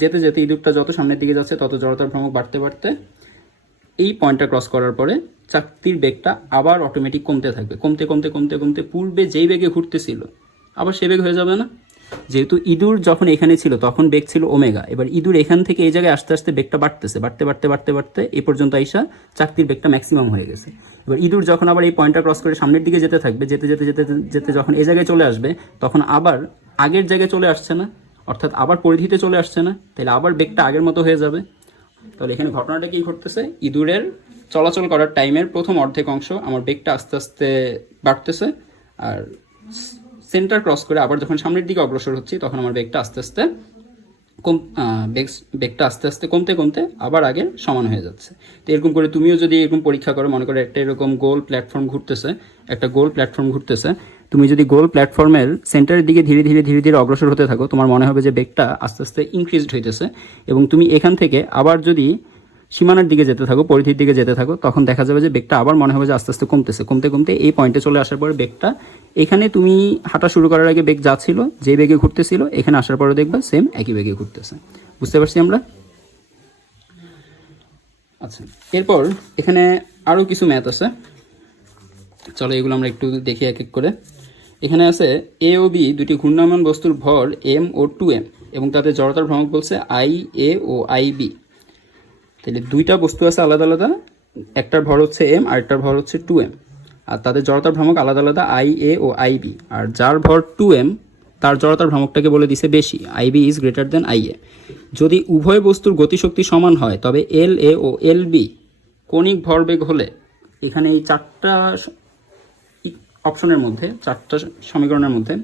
যেতে যেতে ইঁদুরটা যত সামনের দিকে যাচ্ছে তত জড়তার ভ্রামক বাড়তে বাড়তে এই পয়েন্টটা ক্রস করার পরে চাকতির বেগটা আবার অটোমেটিক কমতে থাকবে। কমতে কমতে কমতে কমতে পূর্বে যেই বেগে ঘুরতেছিল আবার সে বেগ হয়ে যাবে না? যেহেতু ইঁদুর যখন এখানে ছিল তখন বেগ ছিল ওমেগা, এবার ইঁদুর এখান থেকে এই জায়গায় আস্তে আস্তে বেগটা বাড়তেছে, বাড়তে বাড়তে বাড়তে বাড়তে এই পর্যন্ত আইসা চাকতির বেগটা ম্যাক্সিমাম হয়ে গেছে। এবার ইঁদুর যখন আবার এই পয়েন্টটা ক্রস করে সামনের দিকে যেতে থাকবে, যেতে যেতে যেতে যেতে যখন এই জায়গায় চলে আসবে তখন আবার আগের জায়গায় চলে আসছে না, অর্থাৎ আবার পরিধিতে চলে আসছে না, তাহলে আবার বেগটা আগের মতো হয়ে যাবে। তাহলে এখানে ঘটনাটা কি ঘটতেছে, ইঁদুরের চলাচল করার টাইমের প্রথম অর্ধেক অংশ আমার বেগটা আস্তে আস্তে বাড়তেছে, আর সেন্টার ক্রস করে আবার যখন সামনের দিকে অগ্রসর হচ্ছি তখন আমার বেগটা আস্তে আস্তে কমতে কমতে আবার আগে সমান হয়ে যাচ্ছে। তো এরকম করে তুমিও যদি এরকম পরীক্ষা করো, মনে করো একটা এরকম গোল প্ল্যাটফর্ম ঘুরতেছে, তুমি যদি গোল প্ল্যাটফর্মের সেন্টারের দিকে ধীরে ধীরে ধীরে ধীরে অগ্রসর হতে থাকো, তোমার মনে হবে যে বেগটা আস্তে আস্তে ইনক্রিজড হইতেছে, এবং তুমি এখান থেকে আবার যদি সীমানার দিকে যেতে থাকো, পরিধির দিকে যেতে থাকো, তখন দেখা যাবে যে বেগটা আবার মনে হবে যে আস্তে আস্তে কমতেছে, কমতে কমতে এই পয়েন্টে চলে আসার পরে বেগটা এখানে তুমি হাঁটা শুরু করার আগে বেগ যা ছিল, যে বেগে ঘুরতেছিল, এখানে আসার পরে দেখবা সেম একই বেগে ঘুরতেছে। বুঝতে পারছি আমরা? আচ্ছা, এরপর এখানে আরও কিছু ম্যাথ আছে, চলো এগুলো আমরা একটু দেখি এক এক করে। এখানে আছে এ ও বি দুটি ঘূর্ণায়মান বস্তুর ভর এম ও 2m এবং তাদের জড়তার ভ্রামক বলছে আই এ ও আই বি। তাহলে দুইটা বস্তু আছে আলাদা আলাদা, একটার ভর হচ্ছে এম আর একটার ভর হচ্ছে 2m, আর তাদের জড়তার ভ্রামক আলাদা আলাদা আই এ ও আই বি। আর যার ভর 2m তার জড়তার ভ্রামকটাকে বলে দিছে বেশি, I B is greater than I A. যদি উভয় বস্তুর গতিশক্তি সমান হয় তবে এল এ ও এল বি কণিক ভরবেগ হলে, এখানে এই চারটা অপশনের মধ্যে, চারটা সমীকরণের মধ্যে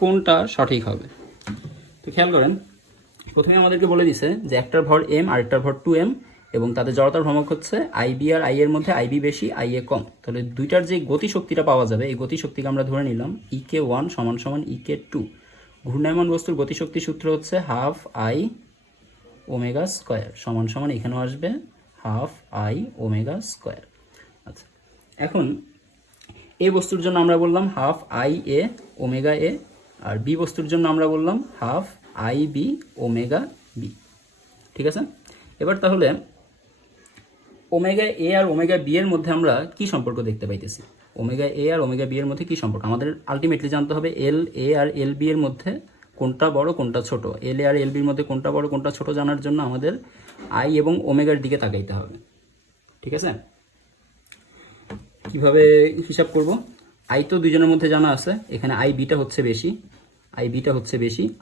কোনটা সঠিক হবে? তো খেয়াল করেন, প্রথমে আমাদেরকে বলে দিছে যে একটার ভর এম আর একটার ভর 2m এবং তাদের জড়তার ভ্রামক হচ্ছে আইবি আর আই এর মধ্যে আইবি বেশি আই এ কম। তাহলে দুইটার যে গতিশক্তিটা পাওয়া যাবে, এই গতিশক্তিকে আমরা ধরে নিলাম EK1 সমান সমান EK2। ঘূর্ণায়মান বস্তুর গতিশক্তি সূত্র হচ্ছে হাফ আই ওমেগা স্কোয়ার সমান সমান এখানেও আসবে হাফ আই ওমেগা স্কোয়ার। আচ্ছা, এখন এ বস্তুর জন্য আমরা বললাম half I A omega A, আর বি বস্তুর জন্য আমরা বললাম half I B omega B. ঠিক আছে, এবার তাহলে ওমেগা এ আর ওমেগা বি এর মধ্যে আমরা কি সম্পর্ক দেখতে পাইতেছি? ওমেগা এ আর ওমেগা বি এর মধ্যে কি সম্পর্ক? আমাদের আলটিমেটলি জানতে হবে এল এ আর এল বি এর মধ্যে কোনটা বড় কোনটা ছোট। এল এ আর এল বির মধ্যে কোনটা বড় কোনটা ছোট জানার জন্য আমাদের আই এবং ওমেগার দিকে তাকাইতে হবে। ঠিক আছে, কিভাবে হিসাব করব? আই তো দুজনের মধ্যে জানা আছে, এখানে আই বিটা হচ্ছে বেশি,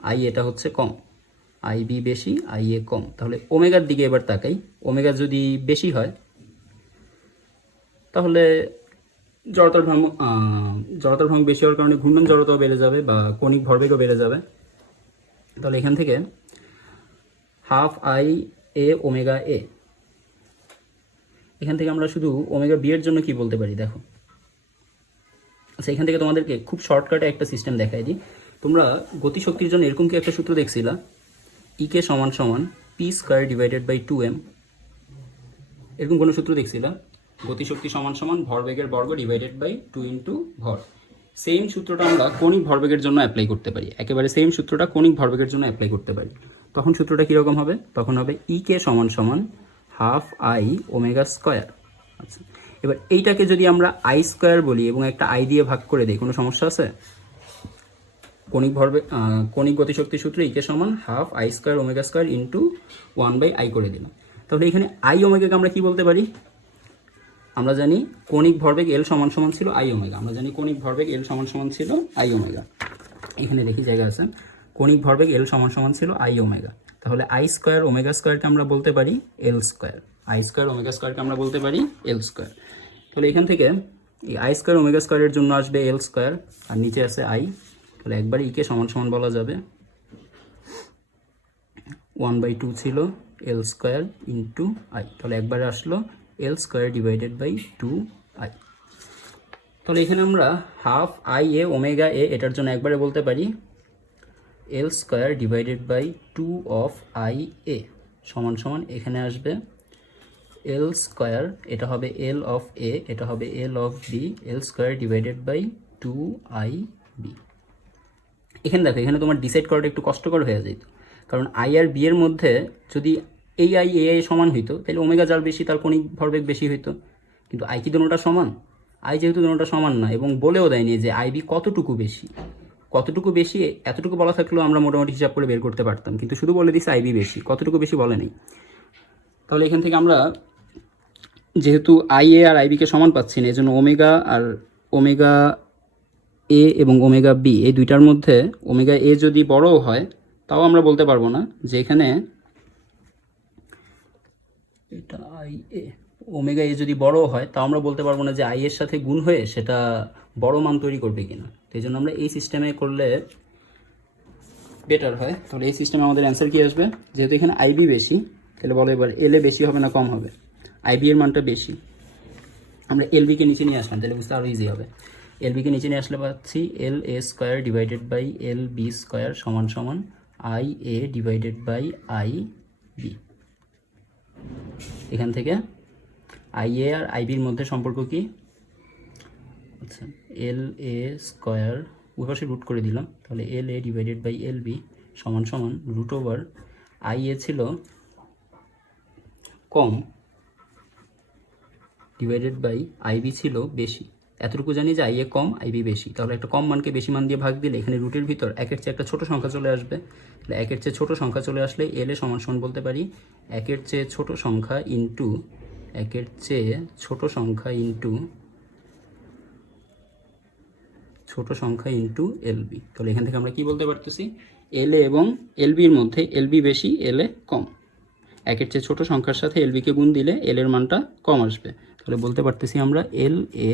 আই এটা হচ্ছে কম, আই বি বেশি আই এ কম। তাহলে ওমেগার দিকে এবার তাকাই, ওমেগা যদি বেশি হয় তাহলে জড়তার ভ্রামক বেশি হওয়ার কারণে ঘূর্ণন জড়তাও বেড়ে যাবে বা কণিক ভরবেগও বেড়ে যাবে। তাহলে এখান থেকে হাফ আই এ ওমেগা এ, এখান থেকে আমরা শুধু ওমেগা বি এর জন্য কি বলতে পারি দেখো। আচ্ছা, এখান থেকে তোমাদেরকে খুব শর্টকাটে একটা সিস্টেম দেখাই দিই। তোমরা গতিশক্তির জন্য এরকম কি একটা সূত্র দেখছিলা, ইকে সমান সমান P square divided by 2m, এরকম কোনো সূত্র দেখছিলা? গতিশক্তি সমান সমান ভরবেগের বর্গ ডিভাইডেড বাই 2 ইন্টু ভর। সেম সূত্রটা আমরা কণিক ভরবেগের জন্য অ্যাপ্লাই করতে পারি, একেবারে সেম সূত্রটা কণিক ভরবেগের জন্য অ্যাপ্লাই করতে পারি। তখন সূত্রটা কীরকম হবে? তখন হবে ইকে সমান সমান হাফ আই ওমেগা স্কোয়ার। আচ্ছা, এবার এইটাকে যদি আমরা আই স্কোয়ার বলি এবং একটা আই দিয়ে ভাগ করে দিই, কোনো সমস্যা আছে? কণিক গতিশক্তি সূত্র ইকে সমান half I square omega square into 1/i করে দিলাম। তাহলে এখানে আই ওমেগাকে আমরা কি বলতে পারি? আমরা জানি কণিক ভরবেগ এল সমান সমান ছিল আই ওমেগা, আমরা জানি কণিক ভরবেগ এল সমান সমান ছিল আই ওমেগা। এখানে দেখি জায়গা আছে, কৌণিক ভরবেগ এল সমান সমান ছিল আই ওমেগা, তাহলে আই স্কোয়ার ওমেগা স্কোয়ারকে আমরা বলতে পারি L square, I square omega স্কোয়ারকে আমরা বলতে পারি এল স্কোয়ার। তাহলে এখান থেকে এই আই স্কোয়ার ওমেগা স্কোয়ারের জন্য আসবে এল স্কোয়ার, আর নিচে আছে আই, তাহলে একবার ইকে সমান সমান বলা যাবে 1/2 ছিল এল স্কোয়ার ইন্টু আই, তাহলে একবারে আসলো এল স্কোয়ার ডিভাইডেড বাই 2i। তাহলে এখানে আমরা half I A omega A এটার জন্য একবারে বলতে পারি L square divided by 2 of I A সমান সমান এখানে আসবে এল স্কোয়ার, এটা হবে এল অফ এ, এটা হবে L of B, L square divided by 2IB। এখানে দেখো, এখানে তোমার ডিসাইড করাটা একটু কষ্টকর হয়ে যেত, কারণ আই আর বি এর মধ্যে যদি এই আই এ আই সমান হইতো তাহলে ওমেগা যার বেশি তার কৌণিক ভরবেগ বেশি হইতো, কিন্তু আই কি দুটোটা সমান? আই যেহেতু দুটোটা সমান না, এবং বলেও দেয়নি যে আই বি কতটুকু বেশি, কতটুকু বেশি এতটুকু বলা থাকলেও আমরা মোটামুটি হিসাব করে বের করতে পারতাম, কিন্তু শুধু বলে দিচ্ছে আইবি বেশি, কতটুকু বেশি বলে নেই। তাহলে এখান থেকে আমরা যেহেতু আই এ আর আইবিকে সমান পাচ্ছি না, এই জন্য ওমেগা আর ওমেগা এ এবং ওমেগা বি এই দুইটার মধ্যে ওমেগা এ যদি বড়ও হয় তাও আমরা বলতে পারবো না যে এখানে এটা আই এ, ওমেগা এ যদি বড় হয় তাও আমরা বলতে পারবো না যে আই এর সাথে গুণ হয়ে সেটা বড় মান তৈরি করবে কিনা। তো এই জন্য আমরা এই সিস্টেমে করলে বেটার হয়। তাহলে এই সিস্টেমে আমাদের অ্যান্সার কি আসবে, যেহেতু এখানে আইবি বেশি, তাহলে বলো এবার এল এ বেশি হবে না কম হবে? আইবি এর মানটা বেশি, আমরা এলবিকে নিচে নিয়ে আসলাম, তাহলে বুঝতে আরও ইজি হবে। এলবিকে নিচে নিয়ে আসলে পাচ্ছি L A square divided by L B square সমান সমান I A divided by I B. এখান থেকে আই এ আর আইবির মধ্যে সম্পর্ক কি, আচ্ছা এল এ স্কোয়ার ওই পাশে রুট করে দিলাম, তাহলে এল এ ডিভাইডেড বাই এল বি সমান সমান রুট ওভার আই এ ছিল কম ডিভাইডেড বাই আইবি ছিল বেশি। এতটুকু জানি যে আই এ কম আইবি বেশি, তাহলে একটা কম মানকে বেশি মান দিয়ে ভাগ দিলে এখানে রুটের ভিতর একের চেয়ে একটা ছোট সংখ্যা চলে আসবে, তাহলে একের চেয়ে ছোট সংখ্যা চলে আসলে এল এ সমান সমান বলতে পারি একের চেয়ে ছোট সংখ্যা ইন্টু একের চেয়ে ছোট সংখ্যা ইন্টু এলবি। তাহলে এখান থেকে আমরা কি বলতে পারতেছি, এল এ এবং এলবির মধ্যে এলবি বেশি এল এ কম, একের চেয়ে ছোট সংখ্যার সাথে এলবিকে গুণ দিলে এল এর মানটা কম আসবে, তাহলে বলতে পারতেছি আমরা L A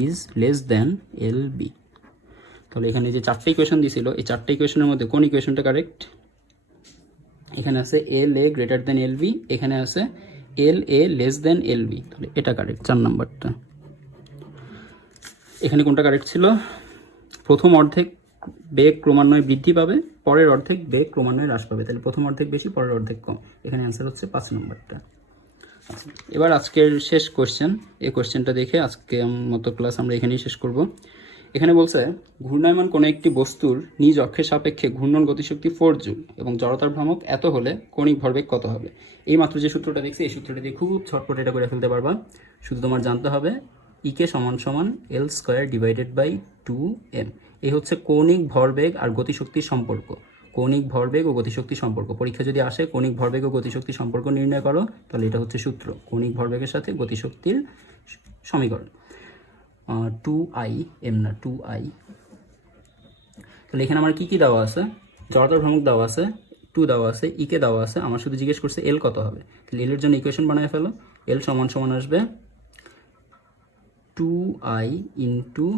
is less than L B. তাহলে এখানে যে চারটে ইকুয়েশন দিয়েছিল এই চারটে ইকুয়েশনের মধ্যে কোন ইকুয়েশনটা কারেক্ট, এখানে আছে এল এ গ্রেটার দ্যান এল বি, এখানে আছে এল এ লেস দ্যান এল বি, তাহলে এটা কারেক্ট 4 নাম্বারটা। এখানে কোনটা কারেক্ট ছিল, প্রথম অর্ধেক বেগ ক্রমান্বয়ে বৃদ্ধি পাবে, পরের অর্ধেক বেগ ক্রমান্বয়ে হ্রাস পাবে, তাহলে প্রথম অর্ধেক বেশি পরের অর্ধেক কম, এখানে অ্যান্সার হচ্ছে 5 নম্বরটা। এবার আজকের শেষ কোশ্চেন, এই কোশ্চেনটা দেখে আজকে মতো ক্লাস আমরা এখানেই শেষ করব। এখানে বলছে ঘূর্ণায়মান কোনো একটি বস্তুর নিজ অক্ষের সাপেক্ষে ঘূর্ণন গতিশক্তি 4 জুল এবং জড়তার ভ্রামক এত হলে কৌণিক ভরবেগ কত হবে। এই মাত্র যে সূত্রটা দেখছি এই সূত্রটা দিয়ে খুব ছটপট এটা করে ফেলতে পারবা, শুধু তোমার জানতে হবে ইকে সমান সমান এল স্কোয়ার ডিভাইডেড বাই 2m। এই হচ্ছে কৌণিক ভরবেগ আর গতিশক্তির সম্পর্ক, কৌণিক ভরবেগ ও গতিশক্তি সম্পর্ক। পরীক্ষা যদি আসে কৌণিক ভরবেগ ও গতিশক্তি সম্পর্ক নির্ণয় করো, তাহলে এটা হচ্ছে সূত্র, কৌণিক ভরবেগের সাথে গতিশক্তির সমীকরণ। 2im না 2i। তাহলে এখানে আমার কি কি দেওয়া আছে, জড়তার ভ্রামক দেওয়া আছে, 2 দেওয়া আছে, ইকে দেওয়া আছে, আমার শুধু জিজ্ঞেস করছে এল কত হবে। তাহলে এল এর জন্য ইকুয়েশন বানায় ফেলো, এল সমান সমান আসবে 2i ইন্টু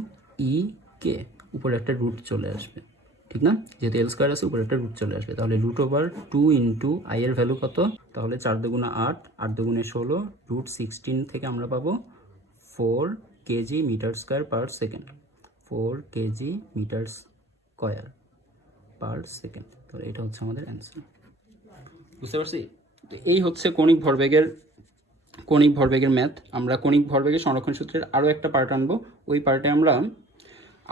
ই কে, উপরে একটা রুট চলে আসবে, ঠিক না, যেহেতু এল স্কোয়ার আছে উপরে একটা রুট চলে আসবে, তাহলে রুট ওভার 2 ইন্টু আই এর ভ্যালু কত, তাহলে 4 দুগুণা 8, 8 দুগুণে 16, রুট 16 থেকে আমরা পাবো 4 KG metre square per second, 4 KG metre square per second. তাহলে এটা হচ্ছে আমাদের অ্যান্সার, বুঝতে পারছি। তো এই হচ্ছে কৌণিক ভরবেগের ম্যাথ। আমরা কৌণিক ভরবেগের সংরক্ষণ সূত্রের আরও একটা পার্ট আনবো, ওই পার্টে আমরা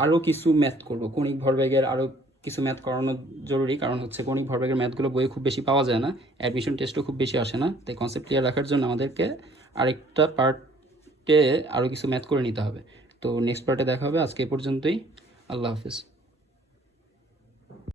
আরও কিছু ম্যাথ করব। কৌণিক ভরবেগের আরও কিছু ম্যাথ করানো জরুরি, কারণ হচ্ছে কৌণিক ভরবেগের ম্যাথগুলো বইয়ে খুব বেশি পাওয়া যায় না, অ্যাডমিশন টেস্টও খুব বেশি আসে না, তাই কনসেপ্ট ক্লিয়ার রাখার জন্য আমাদেরকে আরেকটা পার্টে আরও কিছু ম্যাথ করে নিতে হবে। তো নেক্সট পার্টে দেখা হবে, আজকে এ পর্যন্তই, আল্লাহ হাফিজ।